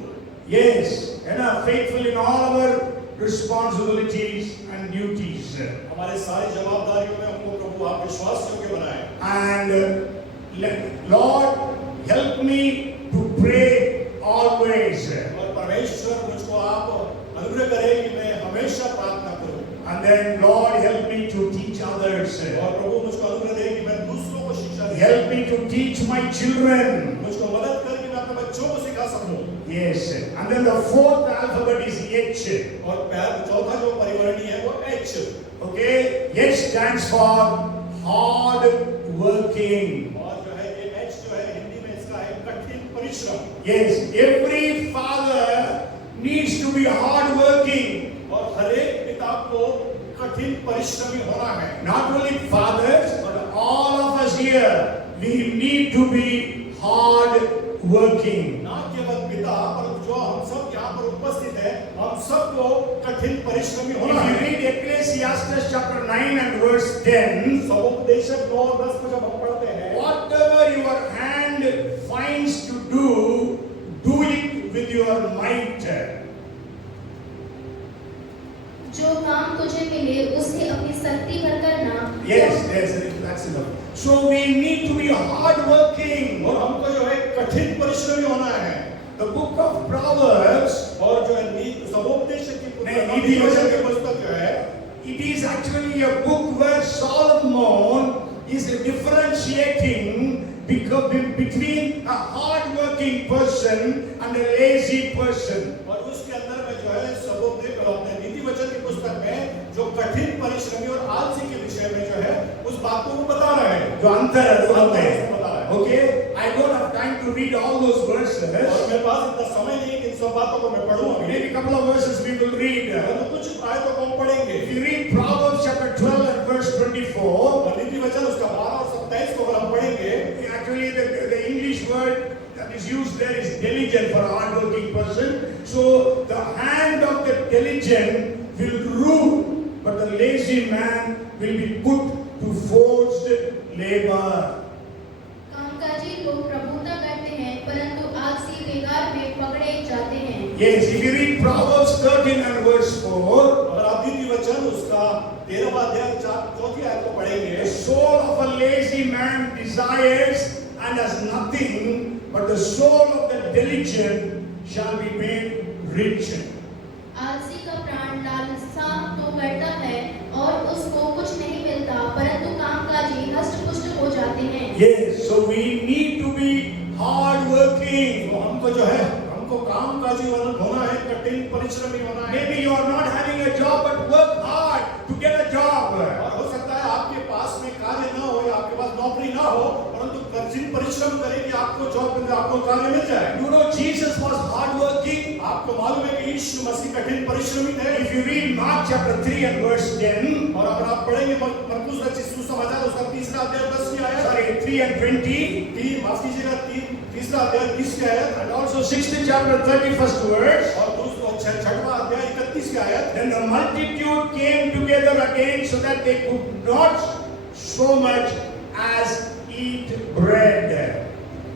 Yes, and faithful in all our responsibilities and duties. हमारे सारी जवाबदारियों में हमको प्रभु आप विश्वास योग्य बनाए। And Lord, help me to pray always. और परमेश्वर मुझको आप अनुग्रह करें कि मैं हमेशा प्रार्थना करूं। And then Lord, help me to teach others. और प्रभु मुझको अनुग्रह दे कि मैं दूसरों को शिक्षा दूं। Help me to teach my children. मुझको मदद कर कि मैं अपने बच्चों को सिखा सकूं। Yes, and then the fourth alphabet is H. और चौथा जो परिवर्णी है वो H। Okay, H stands for hard working. और जो है ये H जो है हिंदी में इसका है कठिन परिश्रम। Yes, every father needs to be hard working. और हर एक पिता को कठिन परिश्रमी होना है। Not only fathers, but all of us here, we need to be hard working. ना केवल पिता पर जो हम सब यहाँ पर उपस्थित हैं, हम सबको कठिन परिश्रमी होना If you है। read Ecclesiastes chapter 9 and verse 10, समुपदेशक 9 और 10 को जब हम पढ़ते हैं, whatever your hand finds to do it with your might. जो काम तुझे मिले उसे अपनी शक्ति भर करना। Yes, that's enough. So we need to be hard working. और हमको जो है कठिन परिश्रमी होना है। The book of Proverbs, और जो है समुपदेशक की नहीं, नीति वचन की पुस्तक जो है, it is actually a book where Solomon is differentiating between a hard-working person and a lazy person. और उसके अंदर में जो है सबोपदेश अपने नीति वचन की पुस्तक में जो कठिन परिश्रमी और आलसी के विषय में जो है उस बात को वो बता रहे हैं जो अंतर है दोनों बता में. रहे हैं. Okay, I don't have time to read all those verses. और मेरे पास इतना समय नहीं है कि इन सब बातों को मैं पढ़ूं अभी. Maybe a couple of verses we will read. तो कुछ आयतों को हम पढ़ेंगे. If you read Proverbs chapter 12 and verse 24, और नीति वचन उसका 12 और 27 को अगर हम पढ़ेंगे, actually the English word that is used there is diligent for a hard-working person. So the hand of the diligent will rule, but the lazy man will be put to forced labor. कामकाजी लोग प्रभुता करते हैं परंतु आलसी बेकार में पकड़े जाते हैं. Yes, if you read Proverbs 13 and verse 4, अगर आप नीति वचन उसका 13वां अध्याय 4th आयत को पढ़ेंगे, the soul of a lazy man desires and has nothing, but the soul of the diligent shall be made rich. आलसी का प्राण लालसा तो करता है और उसको कुछ नहीं मिलता परंतु कामकाजी हष्ट-पुष्ट हो जाते हैं. Yes, so we need to be hard-working. तो हमको जो है हमको कामकाजी होना है, कठिन परिश्रमी होना है. Maybe you are not having a job, but work hard to get a job. और हो सकता है आपके पास में कार्य ना हो या आपके पास नौकरी ना हो, परंतु कठिन परिश्रम करें कि आपको जॉब मिल जाए, आपको कार्य मिल जाए. You know Jesus was hard-working. आपको मालूम है कि यीशु मसीह कठिन परिश्रमी थे. If you read Mark chapter 3 and verse 10, और अगर आप पढ़ेंगे मरकुस रचित सुसमाचार उसका 3रा अध्याय 10 की आयत, sorry, 3 and 20, माफ कीजिएगा 3रा अध्याय 30 की आयत, and also 6th chapter 31st verse, और 6वां अध्याय 31 की आयत. then the multitude came together again so that they could not so much as eat bread.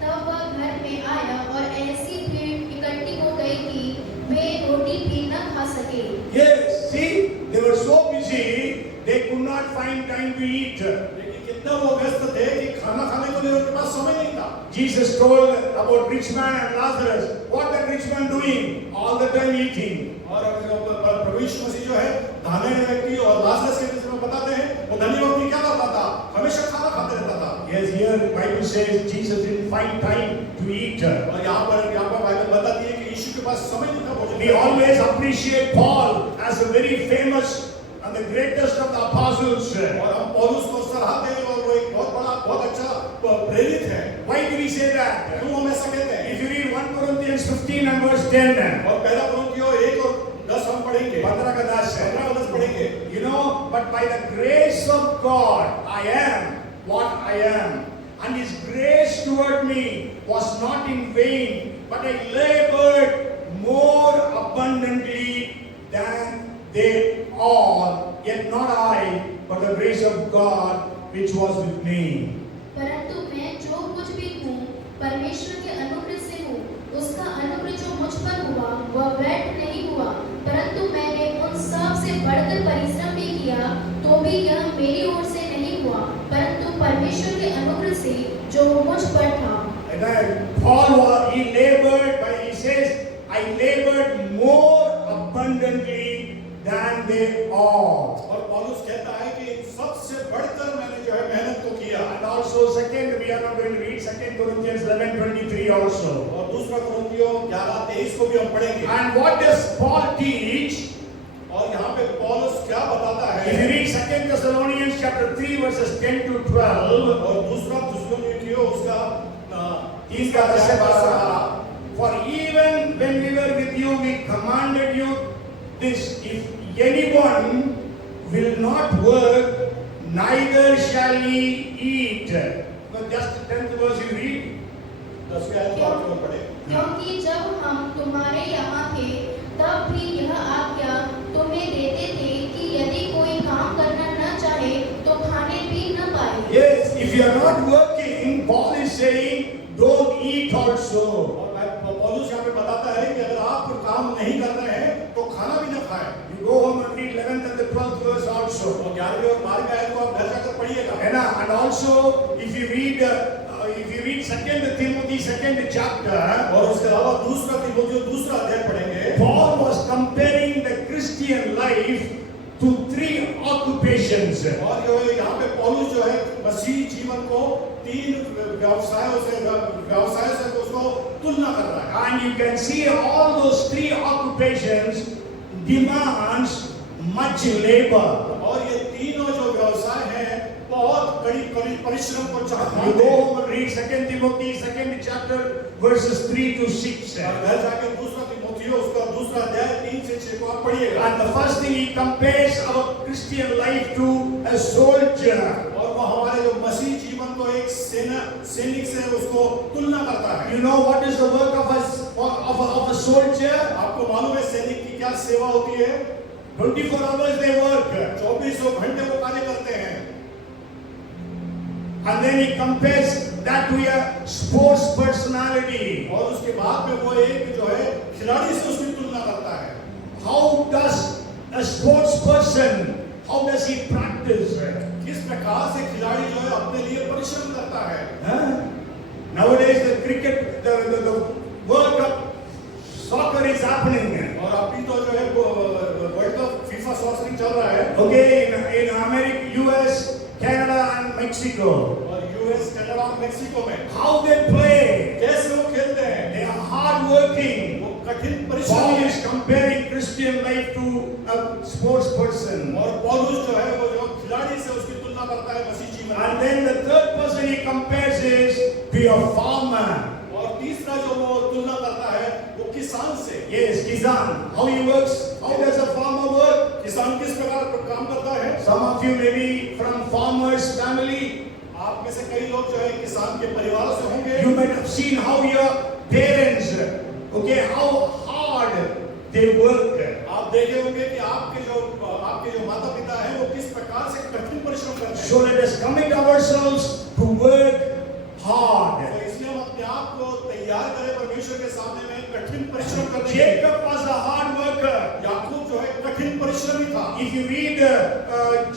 तब वह घर में आया और ऐसी भीड़ इकट्ठी हो गई कि वे रोटी भी न खा सके. Yes, see, they were so busy they could not find time to eat. लेकिन कितना वो व्यस्त थे कि खाना खाने को लिए उनके पास समय नहीं था. Jesus told about rich man and Lazarus. What that rich man doing? All the time eating. और प्रभु यीशु मसीह जो है धनी व्यक्ति और लाजरस के विषय में बताते हैं, वो धनी व्यक्ति क्या करता था? हमेशा खाना खाते रहता था. Yes, here the Bible says Jesus didn't find time to eat. और यहाँ पर बाइबल बताती है कि यीशु के पास समय नहीं था भोजन. We always appreciate Paul as a very famous and the greatest of the apostles. और हम पौलुस को सराहते हैं और वो एक बहुत बड़ा बहुत अच्छा प्रेरित है. Why do we say that? क्यों हम ऐसा कहते हैं? If you read 1 Corinthians 15 and verse 10, और पहला कुरिन्थियों 1 और 10 हम पढ़ेंगे. 15 का 10 है. 15 और 10 पढ़ेंगे. You know, but by the grace of God, I am what I am. And His grace toward me was not in vain, but I labored more abundantly than they all. Yet not I, but the grace of God which was with me. परंतु मैं जो कुछ भी हूँ परमेश्वर के अनुग्रह से हूँ. उसका अनुग्रह जो मुझ पर हुआ वह व्यर्थ नहीं हुआ, परंतु मैंने उन सब से बढ़कर परिश्रम भी किया तो भी यह मेरी ओर से नहीं हुआ परंतु परमेश्वर के अनुग्रह से जो मुझ पर था. And then Paul, he labored, but he says, I labored more abundantly than they all. और पौलुस कहता है कि सबसे बढ़कर मैंने जो है मेहनत को किया. And also second, we are not going to read 2 Corinthians 11:23 also. और दूसरा कुरिन्थियों 11:23 को भी हम पढ़ेंगे. And what does Paul teach? और यहाँ पे पौलुस क्या बताता If you है? read 2 Thessalonians chapter 3 verses 10 to 12, और दूसरा थिस्सलुनीकियों उसका 30 का 10 से 12. For even when we were with you, we commanded you this: if anyone will not work, neither shall he eat. But just the 10th verse you read. 10वीं आयत को आप क्यों पढ़े? क्योंकि जब हम तुम्हारे यहाँ थे तब भी यह आज्ञा तुम्हें देते थे कि यदि कोई काम करना न चाहे तो खाने भी न पाए. Yes, if you are not working, Paul is saying, don't eat also. और पौलुस यहाँ पे बताता है कि अगर आप काम नहीं कर रहे हैं तो खाना भी न खाएं. You go home and read 11th and the 12th verse also. और 11वीं और 12वीं आयत को आप घर जाकर पढ़िएगा. है ना? And also, if you read 2 Timothy 2nd chapter, और उसके अलावा दूसरा तीमुथियुस दूसरा अध्याय पढ़ेंगे. Paul was comparing the Christian life to 3 occupations. और जो है यहाँ पे पौलुस जो है मसीह जीवन को 3 व्यवसायों से उसको तुलना कर रहा है। And you can see all those 3 occupations demands much labor. और ये तीनों जो व्यवसाय हैं बहुत कड़ी परिश्रम को चाहते You हैं। go home and read 2 Timothy 2nd chapter verses 3 to 6. और घर जाके दूसरा तिमोथियुस उसका दूसरा अध्याय 3 से 6 को आप पढ़िएगा। And the first thing he compares our Christian life to a soldier. और वो हमारे जो मसीह जीवन को एक सैनिक से उसको तुलना करता है। You know what is the work of a soldier? आपको मालूम है सैनिक की क्या सेवा होती है? 24 hours they work. 24 घंटे वो कार्य करते हैं। And then he compares that to a sports personality. और उसके बाद में वो एक जो है खिलाड़ी से उसकी तुलना करता है। How does a sports person, how does he practice? किस प्रकार से खिलाड़ी जो है अपने लिए परिश्रम करता है। Huh? Nowadays the cricket, the World Cup soccer is happening. और अभी तो जो है वर्ल्ड कप फीफा सॉकरिंग चल रहा है। Okay, in America, US, Canada and Mexico. और यूएस, कनाडा और मेक्सिको में How they play? कैसे वो खेलते हैं? They are hard working. वो कठिन Paul परिश्रम is comparing Christian life to a sports person. और पौलुस जो है वो जो खिलाड़ी से उसकी तुलना करता है मसीह जीवन। And then the third person he compares is to a farmer. और तीसरा जो वो तुलना करता है वो किसान से। Yes, Kisan. How he works? How does a farmer work? किसान किस प्रकार काम करता है? Some of you may be from farmers' family. आप में से कई लोग जो है किसान के परिवारों से होंगे। You might have seen how your parents, okay, how hard they work. आप देखे होंगे कि आपके जो माता पिता हैं वो किस प्रकार से कठिन परिश्रम करते हैं। So let us commit ourselves to work hard. तो इसलिए हम अपने आप को तैयार करें परमेश्वर के सामने में कठिन परिश्रम करने के लिए। Jacob was a hard worker. याकूब जो है कठिन परिश्रमी था। If you read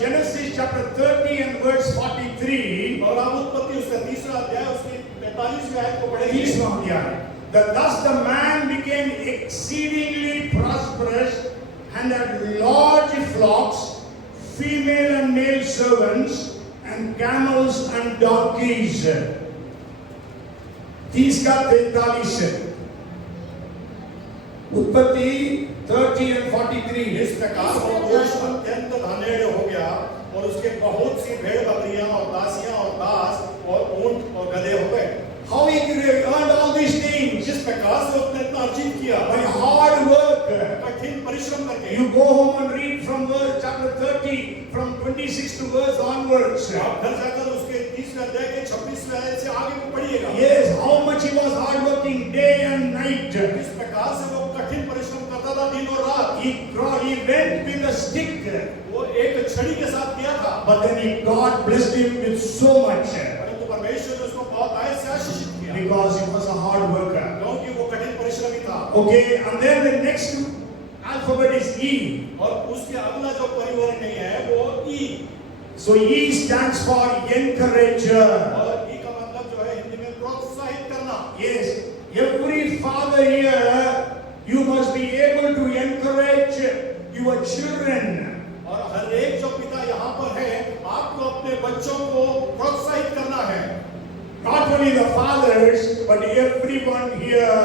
Genesis chapter 30 and verse 43, और आप उत्पत्ति उसका तीसरा अध्याय उसकी 45वीं आयत को पढ़ेंगे। तीसरा अध्याय, that thus the man became exceedingly prosperous and had large flocks, female and male servants, and camels and donkeys. 30 का 43, उत्पत्ति 30 and 43. इस प्रकार वो पुरुष अत्यंत धनेड़ हो गया और उसके बहुत सी भेड़ बकरियां और दासियां और दास और ऊंट और गधे हो गए। How he earned all these things? जिस प्रकार से उसने इतना अर्जित किया By hard work. कठिन परिश्रम करके। You go home and read from verse chapter 30 from 26 to verse onwards. आप घर जाकर उसके 30वें अध्याय के 26वें आयत से आगे को पढ़िएगा। Yes, how much he was hard working day and night. किस प्रकार से वो कठिन परिश्रम करता था दिन और रात। He went with a stick, वो एक छड़ी के साथ किया था। but then God blessed him with so much परंतु परमेश्वर ने उसको बहुत आय से आशीषित किया because he was a hard worker. क्योंकि वो कठिन परिश्रमी था। Okay, and then the next alphabet is E. और उसके अगला जो परिवर्तन नहीं है वो ई। So E stands for encourager. और ई का मतलब जो है हिंदी में प्रोत्साहित करना। Yes, every father here, you must be able to encourage your children. और हर एक जो पिता यहाँ पर है आपको अपने बच्चों को प्रोत्साहित करना है। Not only the fathers, but everyone here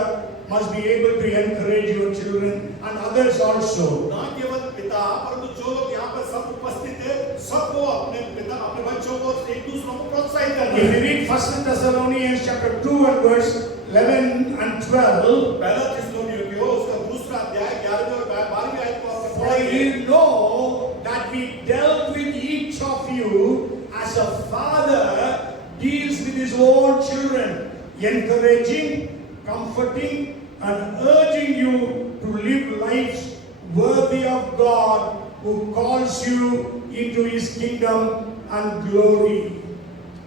must be able to encourage your children and others also. ना केवल पिता परंतु जो लोग यहाँ पर सब उपस्थित है सबको अपने बच्चों को एक दूसरों को प्रोत्साहित करना If है। you read 1 Thessalonians chapter 2 and verse 11 and 12, पहला थिस्सलुनीकियों उसका दूसरा अध्याय 11वें और 12वें आयत को आपने for पढ़ेंगे। you know that we dealt with each of you as a father deals with his own children, encouraging, comforting, and urging you to live lives worthy of God who calls you into his kingdom and glory.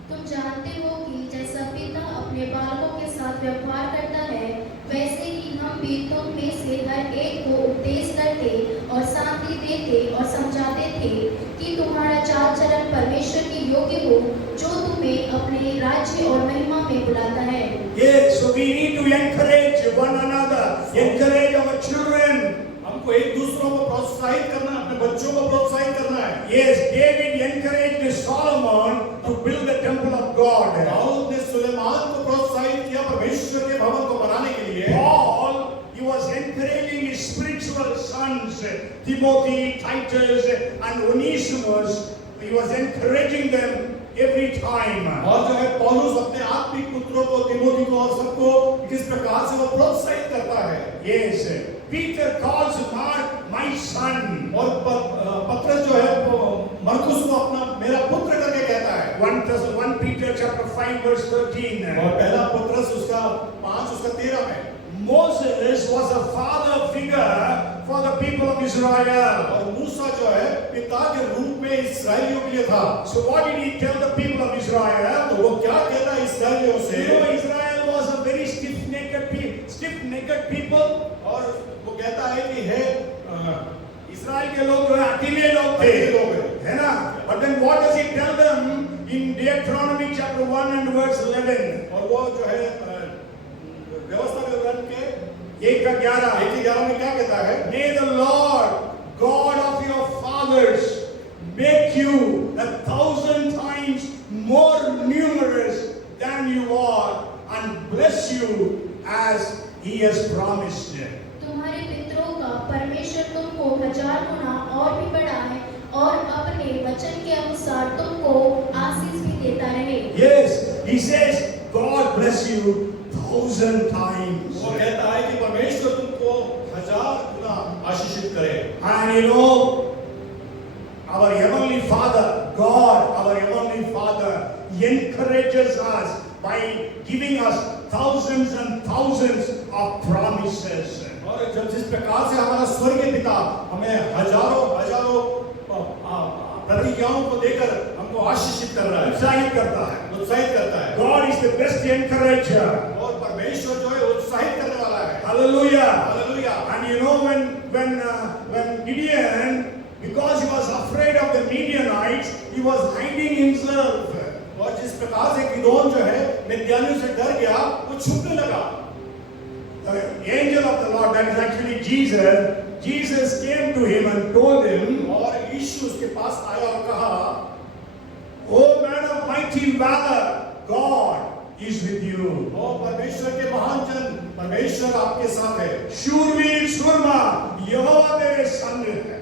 तुम जानते हो कि जैसा पिता अपने बालकों के साथ व्यवहार करता है वैसे ही हम भी तुम में से हर एक को उपदेश करते और शांति देते और समझाते थे कि तुम्हारा चाल चलन परमेश्वर के योग्य हो जो तुम्हें अपने राज्य और महिमा में बुलाता है। Yes, so we need to encourage one another, encourage our children. हमको हमको एक दूसरों को प्रोत्साहित करना, अपने बच्चों को प्रोत्साहित करना है। Yes, David encouraged Solomon to build the temple of God. Dawood ने सुलेमान को प्रोत्साहित किया परमेश्वर के भवन को बनाने के लिए। Paul, he was encouraging his spiritual sons, Timothy, Titus, and Onesimus. He was encouraging them every time. और जो है पौलुस अपने आत्मिक पुत्रों को, तिमोथी को और सबको किस प्रकार से वो प्रोत्साहित करता है। Yes, Peter calls Mark my son. और पत्रस जो है मरकुस को अपना मेरा पुत्र करके कहता है। 1 Peter chapter 5 verse 13. और पहला पत्रस उसका 5 उसका 13 में। Moses was a father figure for the people of Israel. और मूसा जो है पिता के रूप में इस्राएलियों के लिए था। So what did he tell the people of Israel? तो वो क्या कहता है इस्राएलियों से? You know, Israel was a very stiff-necked people. और वो कहता है कि है इस्राएल के लोग जो है अकेले लोग थे, है ना? But then what does he tell them in Deuteronomy chapter 1 and verse 11? और वो जो है व्यवस्था के विवरण के 1:11 में क्या कहता है? May the Lord God of your fathers make you 1,000 times more numerous than you are and bless you as he has promised. तुम्हारे पितरों का परमेश्वर तुमको 1000 गुना और भी बढ़ाए और अपने वचन के अनुसार तुमको आशीष भी देता रहे। Yes, he says God bless you 1,000 times. वो कहता है कि परमेश्वर तुमको 1000 गुना आशीषित करे। And you know, our heavenly Father, God, our heavenly Father, encourages us by giving us thousands and thousands of promises. और जब जिस प्रकार से हमारा स्वर्गीय पिता हमें हजारों प्रतिज्ञाओं को देकर हमको आशीषित कर रहा है, उत्साहित करता है। उत्साहित करता है। God is the best encourager. और परमेश्वर जो है उत्साहित करने वाला है। Hallelujah. Hallelujah. And you know when Gideon, because he was afraid of the Midianites, he was hiding himself. और जिस प्रकार से गिदोन जो है मिद्यानियों से डर गया, वो छुपने लगा। The angel of the Lord, that is actually Jesus came to him and told him, और यीशु उसके पास आया और कहा, "O man of mighty valor, God is with you." ओ परमेश्वर के महान जन, परमेश्वर आपके साथ है। शूरवीर शूरमा, यहोवा तेरे संग है।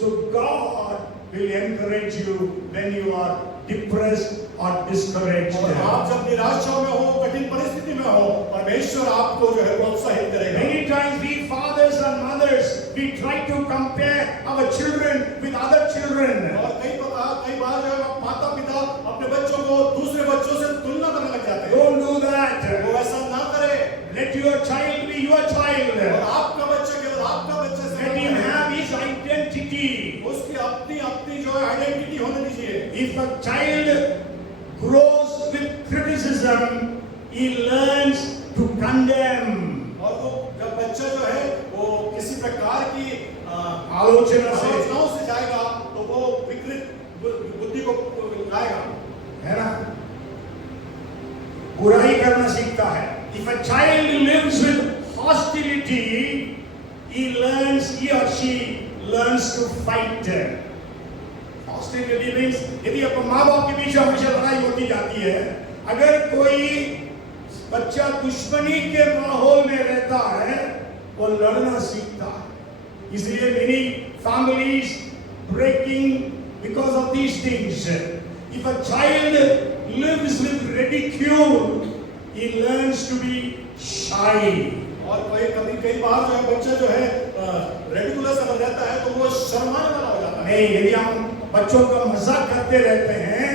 So God will encourage you when you are depressed or discouraged. और आप जब निराशा में हो, कठिन परिस्थिति में हो, परमेश्वर आपको जो है प्रोत्साहित करेगा। Many times we fathers and mothers, we try to compare our children with other children. और कई बार जो है माता पिता अपने बच्चों को दूसरे बच्चों से तुलना करने लग जाते हैं। Don't do that. वो ऐसा ना करे। Let your child be your child. और आपका बच्चा केवल आपका बच्चा से Let him have his identity. उसकी अपनी जो है आइडेंटिटी होने दीजिए। If a child grows with criticism, he learns to condemn. और वो जब बच्चा जो है वो किसी प्रकार की आलोचनाओं से जाएगा तो वो विकृत बुद्धि को लाएगा, है ना? बुराई करना सीखता है। If a child lives with hostility, he or she learns to fight. Hostility means यदि आप माँ बाप के बीच हमेशा लड़ाई होती जाती है, अगर कोई बच्चा दुश्मनी के माहौल में रहता है, वो लड़ना सीखता है। इसलिए many families breaking because of these things. If a child lives with ridicule, he learns to be shy. और कई बार जो है बच्चा जो है रेडिकुलस अगर रहता है तो वो शर्माने वाला हो जाता है। नहीं, यदि हम बच्चों का मजाक करते रहते हैं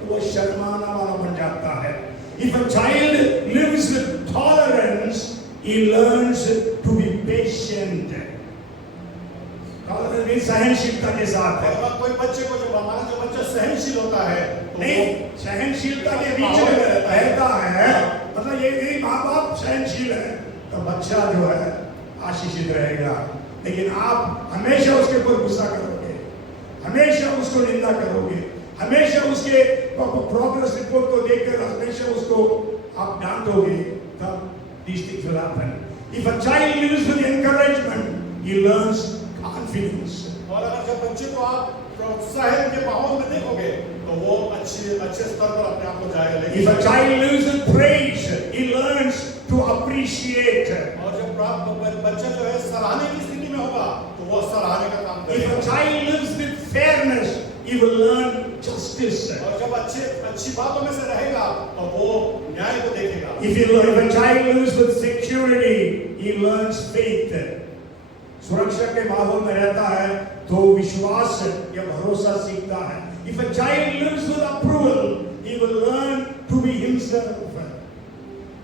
तो वो शर्माना वाला बन जाता है। If a child lives with tolerance, he learns to be patient. Tolerance भी सहनशीलता के साथ है। और कोई बच्चे को जब हमारा जो बच्चा सहनशील होता है तो नहीं, सहनशीलता के बीच में रहता है, मतलब ये माँ बाप सहनशील है तो बच्चा जो है आशीषित रहेगा। लेकिन आप हमेशा उसके ऊपर गुस्सा करोगे, हमेशा उसको निंदा करोगे, हमेशा उसके प्रोग्रेस रिपोर्ट को देखकर हमेशा उसको आप डांटोगे, तब these things will happen. If a child lives with encouragement, he learns confidence. और अगर जब बच्चे को आप प्रोत्साहन के माहौल में देखोगे तो वो अच्छे स्तर पर अपने आप को जाएगा। If a child lives with praise, he learns to appreciate. और जब बच्चा जो है सराहने की स्थिति में होगा तो वो सराहने का काम If करेगा। a child lives with fairness, he will learn justice. और जब अच्छी बातों में से रहेगा तो वो न्याय को देखेगा। If a child lives with security, he learns faith. सुरक्षा के माहौल में रहता है तो विश्वास या भरोसा सीखता है। If a child lives with approval, he will learn to be himself.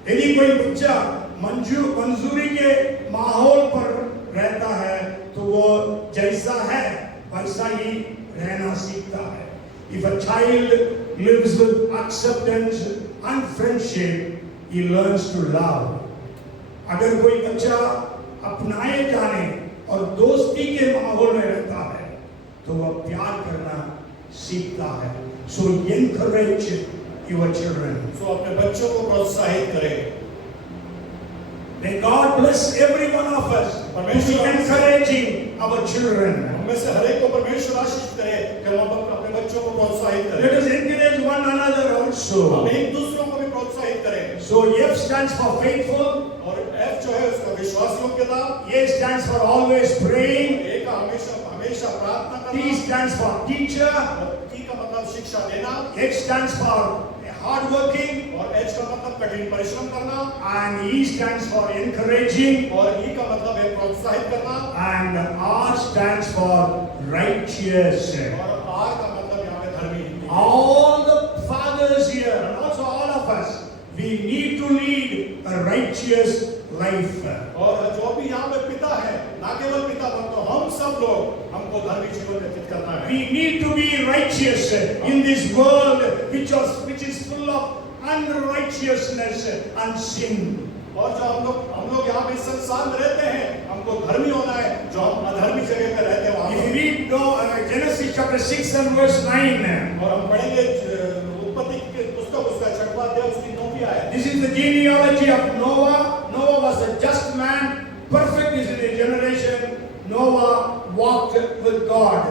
यदि कोई बच्चा मंजूरी के माहौल पर रहता है तो वो जैसा है वैसा ही रहना सीखता है। If a child lives with acceptance and friendship, he learns to love. अगर कोई बच्चा अपनाए जाने और दोस्ती के माहौल में रहता है तो वह प्यार करना सीखता है। So encourage your children. तो अपने बच्चों को प्रोत्साहित करें। May God bless every one of us to be encouraging our children. हमें से हर एक को परमेश्वर आशीष करे कि हम अपने बच्चों को प्रोत्साहित करें। Let us encourage one another also. हम एक दूसरों को भी प्रोत्साहित करें। So F stands for faithful. और F जो है उसका विश्वास योग्यता। A stands for always praying. A का हमेशा प्रार्थना करना। T stands for teacher. T का मतलब शिक्षा देना। H stands for hard working. और H का मतलब कठिन परिश्रम करना। And E stands for encouraging. और E का मतलब है प्रोत्साहित करना। And R stands for righteous. और R का मतलब यहाँ पे धर्मी। All the fathers here and also all of us, we need to lead a righteous life. और जो भी यहाँ पे पिता है, ना केवल पिता परंतु हम सब लोग हमको धर्मी जीवन व्यतीत करना है। We need to be righteous in this world which is full of unrighteousness and sin. और जो हम लोग यहाँ पे इस संसार में रहते हैं, हमको धर्मी होना है। जो हम अधर्मी जगह पे रहते हैं वहाँ If you read Genesis chapter 6 and verse 9, और हम पढ़ेंगे उत्पत्ति के पुस्तक उसका 6वां अध्याय उसकी 9वीं आयत। this is the genealogy of Noah. Noah was a just man, perfect in his generation. Noah walked with God.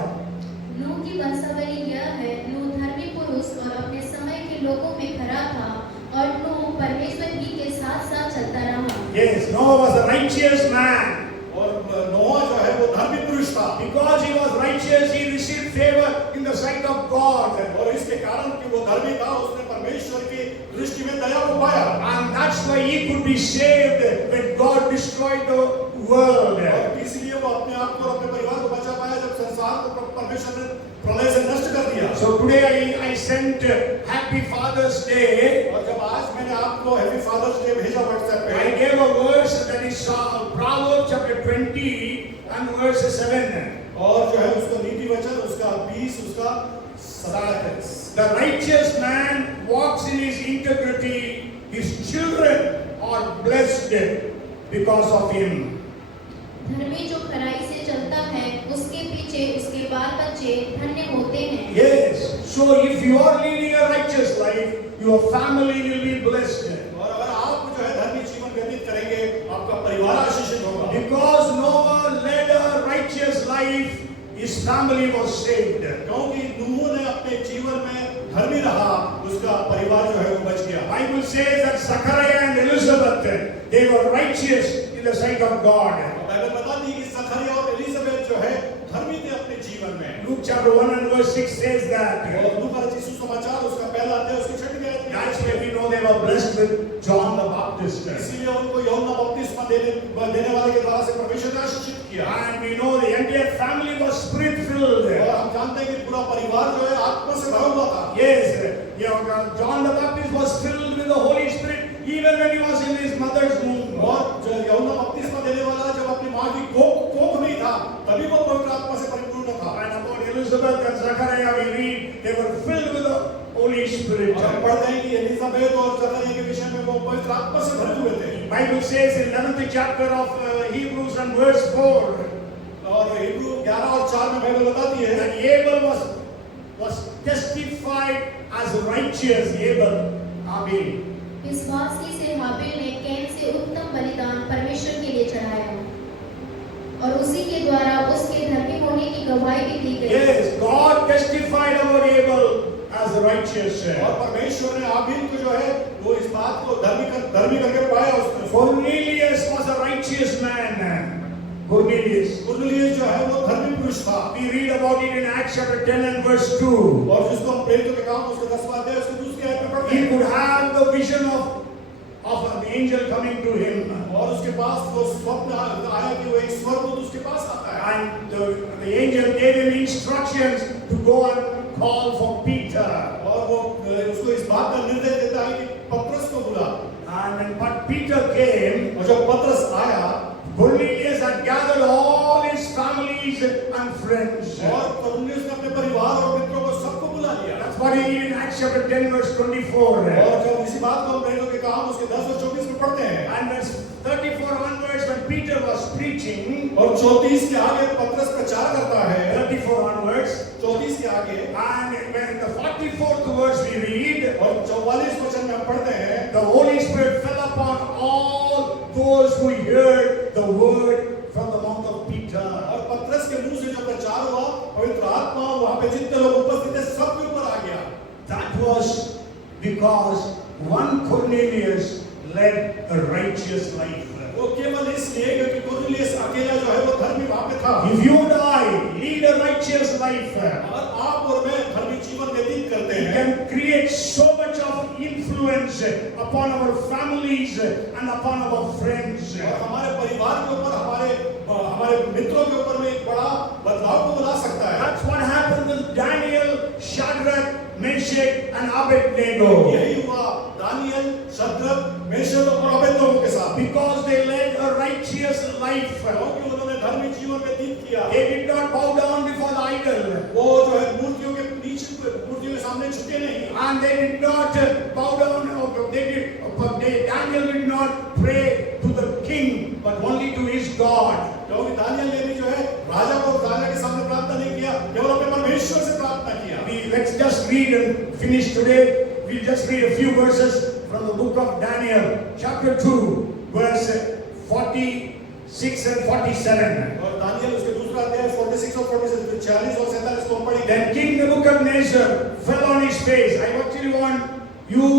नूह की वंशावली यह है, नूह धर्मी पुरुष और अपने समय के लोगों में खरा था और नूह परमेश्वर ही के साथ साथ चलता रहा। Yes, Noah was a righteous man. और नोआ जो है वो धर्मी पुरुष था। Because he was righteous, he received favor in the sight of God. और इसके कारण कि वो धर्मी था, उसने परमेश्वर की दृष्टि में दया को पाया। And that's why he could be saved when God destroyed the world. और इसलिए वो अपने आप को और अपने परिवार को बचा पाया जब संसार को परमेश्वर ने प्रलय से नष्ट कर दिया। So today I sent Happy Father's Day. और जब आज मैंने आपको हैप्पी फादर्स डे भेजा व्हाट्सएप पे, I gave a verse that is Proverbs chapter 20 and verse 7. और जो है उसका नीति वचन उसका 20 उसका 7। The righteous man walks in his integrity. His children are blessed because of him. धर्मी जो खराई से चलता है, उसके पीछे उसके बाल बच्चे धन्य होते हैं। Yes. So if you are leading a righteous life, your family will be blessed. और अगर आप जो है धर्मी जीवन व्यतीत करेंगे, आपका परिवार आशीषित होगा। Because Noah led a righteous life, his family was saved. क्योंकि नूह ने अपने जीवन में धर्मी रहा, उसका परिवार जो है वो बच गया। Bible says that Zachariah and Elizabeth, they were righteous in the sight of God. Bible बताती है कि जकरिया और एलिजाबेथ जो है धर्मी थे अपने जीवन में। Luke chapter 1 and verse 6 says that. और लूका रचित सुसमाचार उसका पहला अध्याय उसकी 6वीं आयत में That's why we know they were blessed with John the Baptist. इसीलिए उनको यूहन्ना बपतिस्मा देने वाले के द्वारा से परमेश्वर ने आशीषित किया। And we know the entire family was spirit filled. और हम जानते हैं कि पूरा परिवार जो है आत्मा से भरा हुआ था। Yes, John the Baptist was filled with the Holy Spirit even when he was in his mother's womb. और जो यूहन्ना बपतिस्मा देने वाला जब अपनी माँ की कोख में था, तभी वो पवित्र आत्मा से परिपूर्ण था। And about Elizabeth and Zachariah we read they were filled with the Holy Spirit. और हम पढ़ते हैं कि एलिजाबेथ और जकरिया के विषय में वो पवित्र आत्मा से भरे हुए थे। Bible says in 11th chapter of Hebrews and verse 4 और हिब्रू 11 और 4 में बाइबल बताती है that Abel was testified as righteous. Abel. विश्वासी से हाबिल ने कैन से उत्तम बलिदान परमेश्वर के लिए चढ़ाया और उसी के द्वारा उसके धर्मी होने की गवाही भी दी गई। Yes, God testified about Abel as righteous. और परमेश्वर ने आबिल को जो है वो इस बात को धर्मी करके पाया उसने। Cornelius was a righteous man. Cornelius. Cornelius जो है वो धर्मी पुरुष था। We read about it in Acts chapter 10 and verse 2. और जिसको हम प्रेरितों के काम उसके 10वां अध्याय उसके दूसरी आयत में पढ़ते He हैं। could have the vision of an angel coming to him. और उसके पास वो स्वप्न आया कि वो एक स्वर्गदूत उसके पास आता है। And the angel gave him instructions to go and call for Peter. और वो उसको इस बात का निर्देश देता है कि पतरस को बुला। But Peter came. और जब पतरस आया Cornelius had gathered all his families and friends. और कुरनेलियुस ने अपने परिवार और मित्रों को सबको बुला लिया। That's what we read in Acts chapter 10 verse 24. और जब इसी बात को हम प्रेरितों के काम उसके 10 और 24 में पढ़ते हैं। And verse 34 onwards when Peter was preaching. और 34 के आगे पतरस प्रचार करता है। 34 onwards. 34 के आगे। And when the 44th verse we read. और 44 वचन में हम पढ़ते हैं। The Holy Spirit fell upon all those who heard the word from the mouth of Peter. और पतरस के मुंह से जो प्रचार हुआ पवित्र आत्मा वहां पे जितने लोग उपस्थित थे सब के ऊपर आ गया। That was because one Cornelius led a righteous life. वो केवल इसलिए क्योंकि कुरनेलियुस अकेला जो है वो धर्मी वहां पे था। If you and I lead a righteous life, अगर आप और मैं धर्मी जीवन व्यतीत करते it हैं can create so much of influence upon our families and upon our friends. और हमारे परिवार के ऊपर हमारे मित्रों के ऊपर में एक बड़ा बदलाव को ला सकता है। That's what happened with Daniel, Shadrach, Meshach and Abednego. यही हुआ दानियल, शद्रक, मेशक और अबेदनगो के साथ। Because they led a righteous life. क्योंकि उन्होंने धर्मी जीवन व्यतीत किया। They did not bow down before the idol. वो जो है मूर्तियों के मूर्तियों के सामने झुके नहीं। And they did not bow down. Daniel did not pray to the king, but only to his God. क्योंकि दानियल ने भी जो है राजा के सामने प्रार्थना नहीं किया, केवल अपने परमेश्वर से प्रार्थना किया। Let's just read and finish today. We'll just read a few verses from the book of Daniel, chapter 2, verse 46 and 47. और दानियल उसके दूसरा अध्याय 46 और 46 46 और 47 को हम पढ़ेंगे। Then King Nebuchadnezzar fell on his face. I actually want you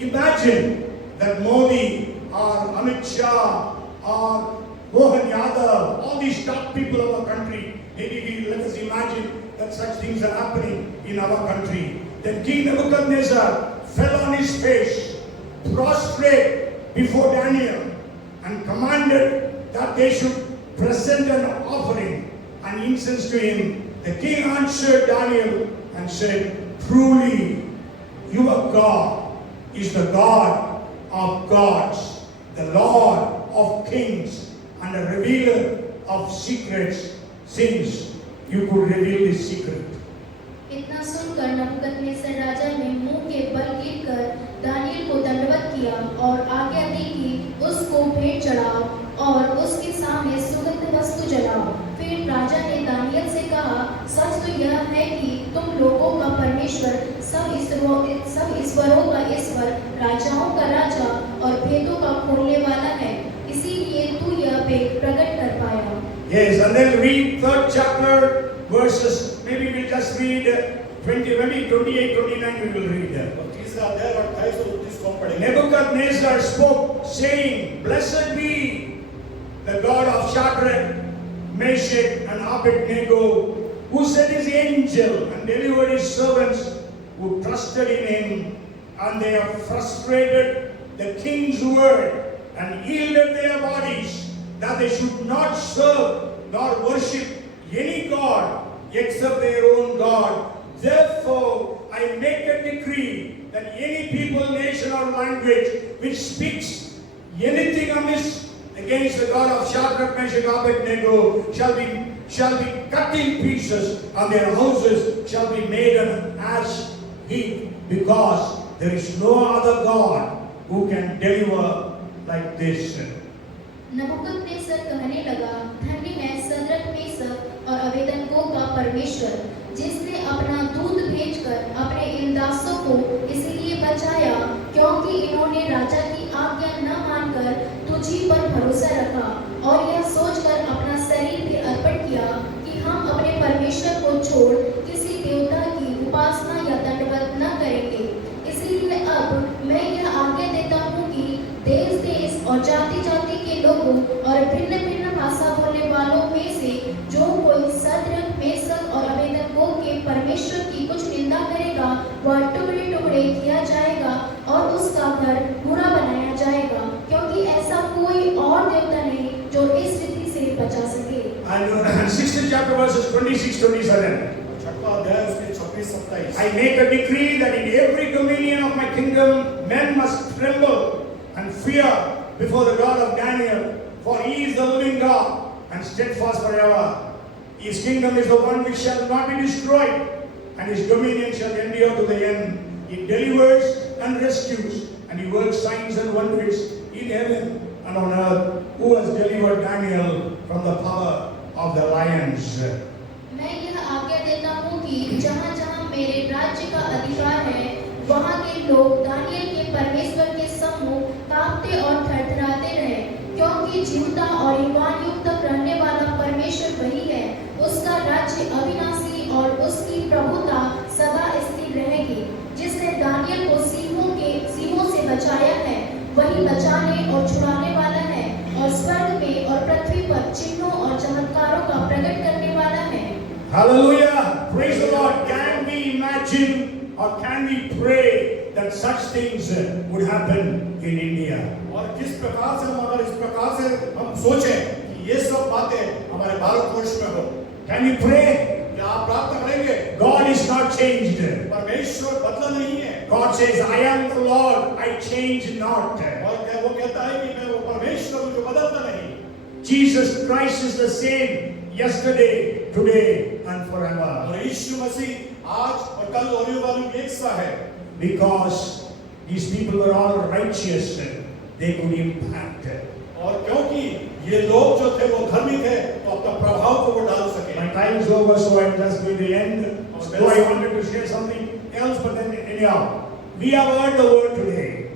imagine that Modi or Amit Shah or Mohan Yadav, all these top people of our country, maybe let us imagine that such things are happening in our country. Then King Nebuchadnezzar fell on his face, prostrate before Daniel, and commanded that they should present an offering and incense to him. The king answered Daniel and said, "Truly, your God is the God of gods, the Lord of kings, and a revealer of secrets, since you could reveal this secret." इतना सुनकर नबूकदनेस्सर राजा ने मुंह के बल गिरकर दानियल को दंडवत किया और आज्ञा दी कि उसको भेंट चढ़ाओ और उसके सामने सुगंध वस्तु जलाओ। फिर राजा ने दानियल से कहा, सच तो यह है कि तुम लोगों का परमेश्वर, सब ईश्वरों का ईश्वर, राजाओं का राजा और भेदों का खोलने वाला है, इसीलिए तू यह भेद प्रकट कर पाया। Yes, and then read 3rd chapter verses. Maybe we'll just read 20, maybe 28, 29 we will read. और तीसरा अध्याय 28 और 29 को हम पढ़ेंगे। Nebuchadnezzar spoke, saying, "Blessed be the God of Shadrach, Meshach, and Abednego, who sent his angel and delivered his servants who trusted in him, and they have frustrated the king's word and yielded their bodies, that they should not serve nor worship any god except their own God. Therefore, I make a decree that any people, nation, or language which speaks anything amiss against the God of Shadrach, Meshach, Abednego shall be cut in pieces, and their houses shall be made an ash heap, because there is no other God who can deliver like this." नबूकदनेस्सर कहने लगा, धन्य है Shadrach, Meshach और अबेदनगो का परमेश्वर, जिसने अपना दूत भेजकर अपने इन दासों को इसीलिए बचाया क्योंकि इन्होंने राजा की आज्ञा न मानकर तुझी पर भरोसा रखा और यह सोचकर अपना शरीर भी अर्पण किया कि हम अपने परमेश्वर को छोड़ किसी देवता की उपासना या दंडवत न करेंगे। इसलिए अब मैं यह आज्ञा देता हूँ कि देश देश और जाति जाति के लोगों और भिन्न भिन्न भाषा बोलने वालों में से जो कोई सद्रक मेसक और अबेदनगो के परमेश्वर की कुछ निंदा करेगा वह टुकड़े टुकड़े किया जाएगा और उसका घर बुरा बनाया जाएगा, क्योंकि ऐसा कोई और देवता नहीं जो इस स्थिति से बचा सके। And 16th chapter verses 26-27. छठवां अध्याय उसके 26-27। I make a decree that in every dominion of my kingdom men must tremble and fear before the God of Daniel, for he is the living God and steadfast forever. His kingdom is the one which shall not be destroyed, and his dominion shall endure to the end. He delivers and rescues, and he works signs and wonders in heaven and on earth. Who has delivered Daniel from the power of the lions? मैं यह आज्ञा देता हूँ कि जहाँ जहाँ मेरे राज्य का अधिकार है वहाँ के लोग दानियल के परमेश्वर के सम्मुख कांपते और थरथराते रहें, क्योंकि जीवता और युगान युग तक रहने वाला परमेश्वर वही है। उसका राज्य अविनाशी और उसकी प्रभुता सदा स्थिर रहेगी। जिसने दानियल को सिंहों से बचाया है वही बचाने और छुड़ाने वाला है और स्वर्ग में और पृथ्वी पर चिन्हों और चमत्कारों का प्रकट करने वाला है। Hallelujah! Praise the Lord. Can we imagine or can we pray that such things would happen in India? और किस प्रकार से हम अगर इस प्रकार से हम सोचें कि ये सब बातें हमारे भारतवर्ष में हो, Can we pray? क्या आप प्रार्थना करेंगे? God is not changed. परमेश्वर बदला नहीं है। God says, I am the Lord, I change not. और वो कहता है कि मैं वो परमेश्वर हूँ जो बदलता नहीं। Jesus Christ is the same yesterday, today and forever. और यीशु मसीह आज और कल और युगानुयुग एक सा है। Because these people were all righteous, they could impact. और क्योंकि ये लोग जो थे वो धर्मी थे तो अपना प्रभाव को वो डाल सके। My time is over, so I'm just going to end. So I wanted to share something else, but then anyhow, we have heard the word today.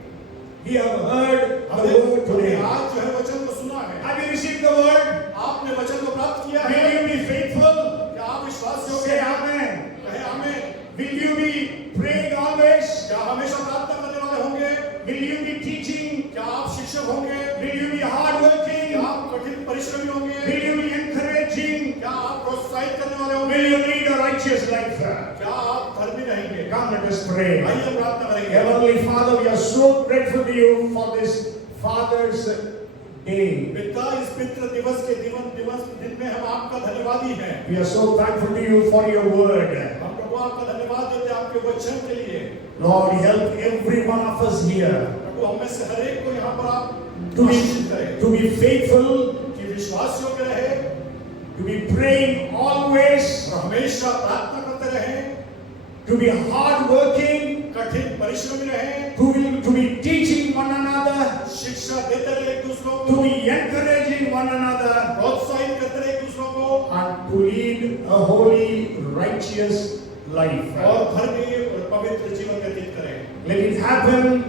We have heard the word today. आज जो है वचन को सुना है। Have you received the word? आपने वचन को प्राप्त किया है। Will you be faithful? क्या आप विश्वास योग्य Say हैं? amen. कहे आमीन। Will you be praying always? क्या हमेशा प्रार्थना करने वाले होंगे? Will you be teaching? क्या आप शिक्षक होंगे? Will you be hardworking? क्या आप कठिन परिश्रमी होंगे? Will you be encouraging? क्या आप प्रोत्साहित करने वाले होंगे? Will you lead a righteous life? क्या आप धर्मी रहेंगे? Come, let us pray. आइए प्रार्थना करेंगे। Heavenly Father, we are so grateful to you for this Father's Day. पिता इस पितृ दिवस के दिन में हम आपका धन्यवादी हैं। We are so thankful to you for your word. हम प्रभु आपका धन्यवाद देते हैं आपके वचन के लिए। Lord, help every one of us here प्रभु हम में से हर एक को यहाँ पर आप to आशीषित करें be faithful, कि विश्वास योग्य रहे, to be praying always, और हमेशा प्रार्थना करते रहें, to be hardworking, कठिन परिश्रमी रहें, to be teaching one another, शिक्षा देते रहे एक दूसरों to को, be encouraging one another, प्रोत्साहित करते रहे एक दूसरों को, and to lead a holy, righteous life. और धर्मी और पवित्र जीवन व्यतीत करें। Let it happen,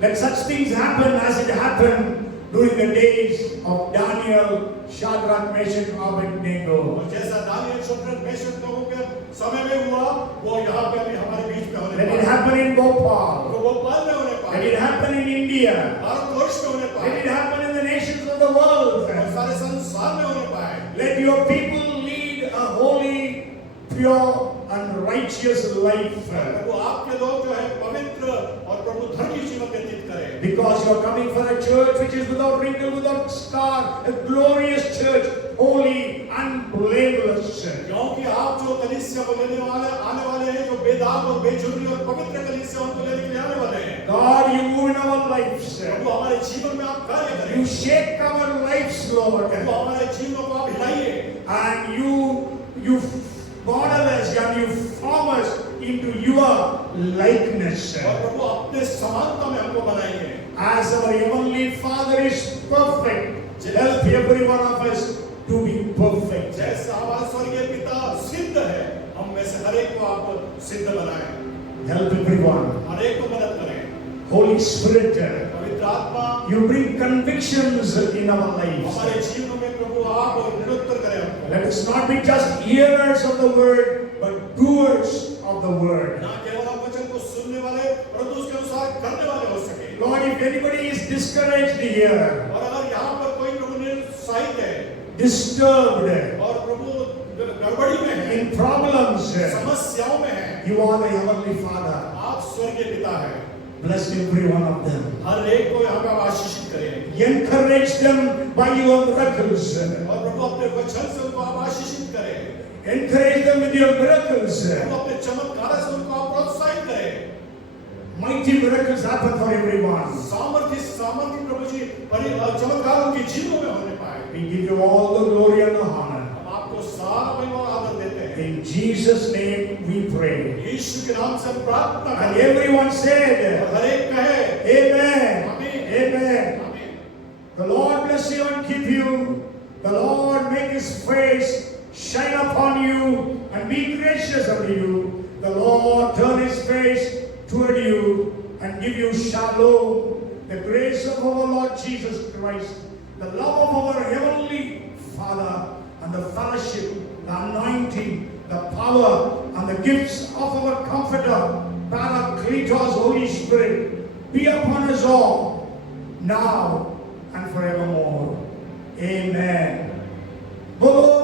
let such things happen as it happened during the days of Daniel, Shadrach, Meshach, Abednego. और जैसा दानियल, शद्रक, मेशक लोगों के समय में हुआ, वो यहाँ पे भी हमारे बीच में होने Let it पाए। happen in Bhopal. तो वो पल में होने Let पाए, it happen in India. Bharatvarsh में होने Let पाए, it happen in the nations of the world. और सारे संसार में होने पाए। Let your people lead a holy, pure and righteous life. प्रभु आपके लोग जो है पवित्र और प्रभु धर्मी जीवन व्यतीत करें। Because you are coming for a church which is without wrinkle, without scar, a glorious church, holy and blameless. क्योंकि आप जो कलीसिया को आने वाले हैं, जो बेदाग और बेजुर्मी और पवित्र कलीसिया उनको लेने के लिए आने वाले हैं। God, you move in our lives. प्रभु हमारे जीवन में आप कार्य करें। You shake our lives, Lord. प्रभु हमारे जीवनों को आप हिलाइए। And you model us and you form us into your likeness. और प्रभु अपने समानता में हमको बनाइए। As our heavenly Father is perfect, help every one of us to be perfect. जैसे हमारा स्वर्गीय पिता सिद्ध है, हम में से हर एक को आप सिद्ध बनाएं। Help everyone. हर एक को मदद करें। Holy Spirit, पवित्र आत्मा You bring convictions in our lives. हमारे जीवन में प्रभु आप निरुत्तर करें हमको। Let us not be just hearers of the word, but doers of the word. ना केवल आप वचन को सुनने वाले परंतु उसके अनुसार करने वाले हो सके। Lord, if anybody is discouraged here, और अगर यहाँ पर कोई प्रभु निरुत्साहित है disturbed, और प्रभु गड़बड़ी में है, in problems, समस्याओं में है, you are the heavenly Father. आप स्वर्गीय पिता हैं। Bless every one of them. हर एक को यहाँ पे आप आशीषित करें Encourage them by your miracles. और प्रभु अपने वचन से उनको आप आशीषित करें। Encourage them with your miracles. प्रभु अपने चमत्कार से उनको आप प्रोत्साहित करें। Mighty miracles happen for everyone. सामर्थ्य प्रभु जी चमत्कार उनके जीवनों में होने पाए। We give you all the glory and the honor. हम आपको सारा महिमा और आदर देते हैं। In Jesus' name we pray. यीशु के नाम से हम प्रार्थना And करते हैं। everyone said, और हर एक कहे Amen. आमीन। Amen. आमीन। The Lord bless you and keep you. The Lord make his face shine upon you and be gracious unto you. The Lord turn his face toward you and give you shalom. The grace of our Lord Jesus Christ, the love of our heavenly Father, and the fellowship, the anointing, the power, and the gifts of our Comforter, Paracletos, Holy Spirit, be upon us all, now and forevermore. Amen. Bolo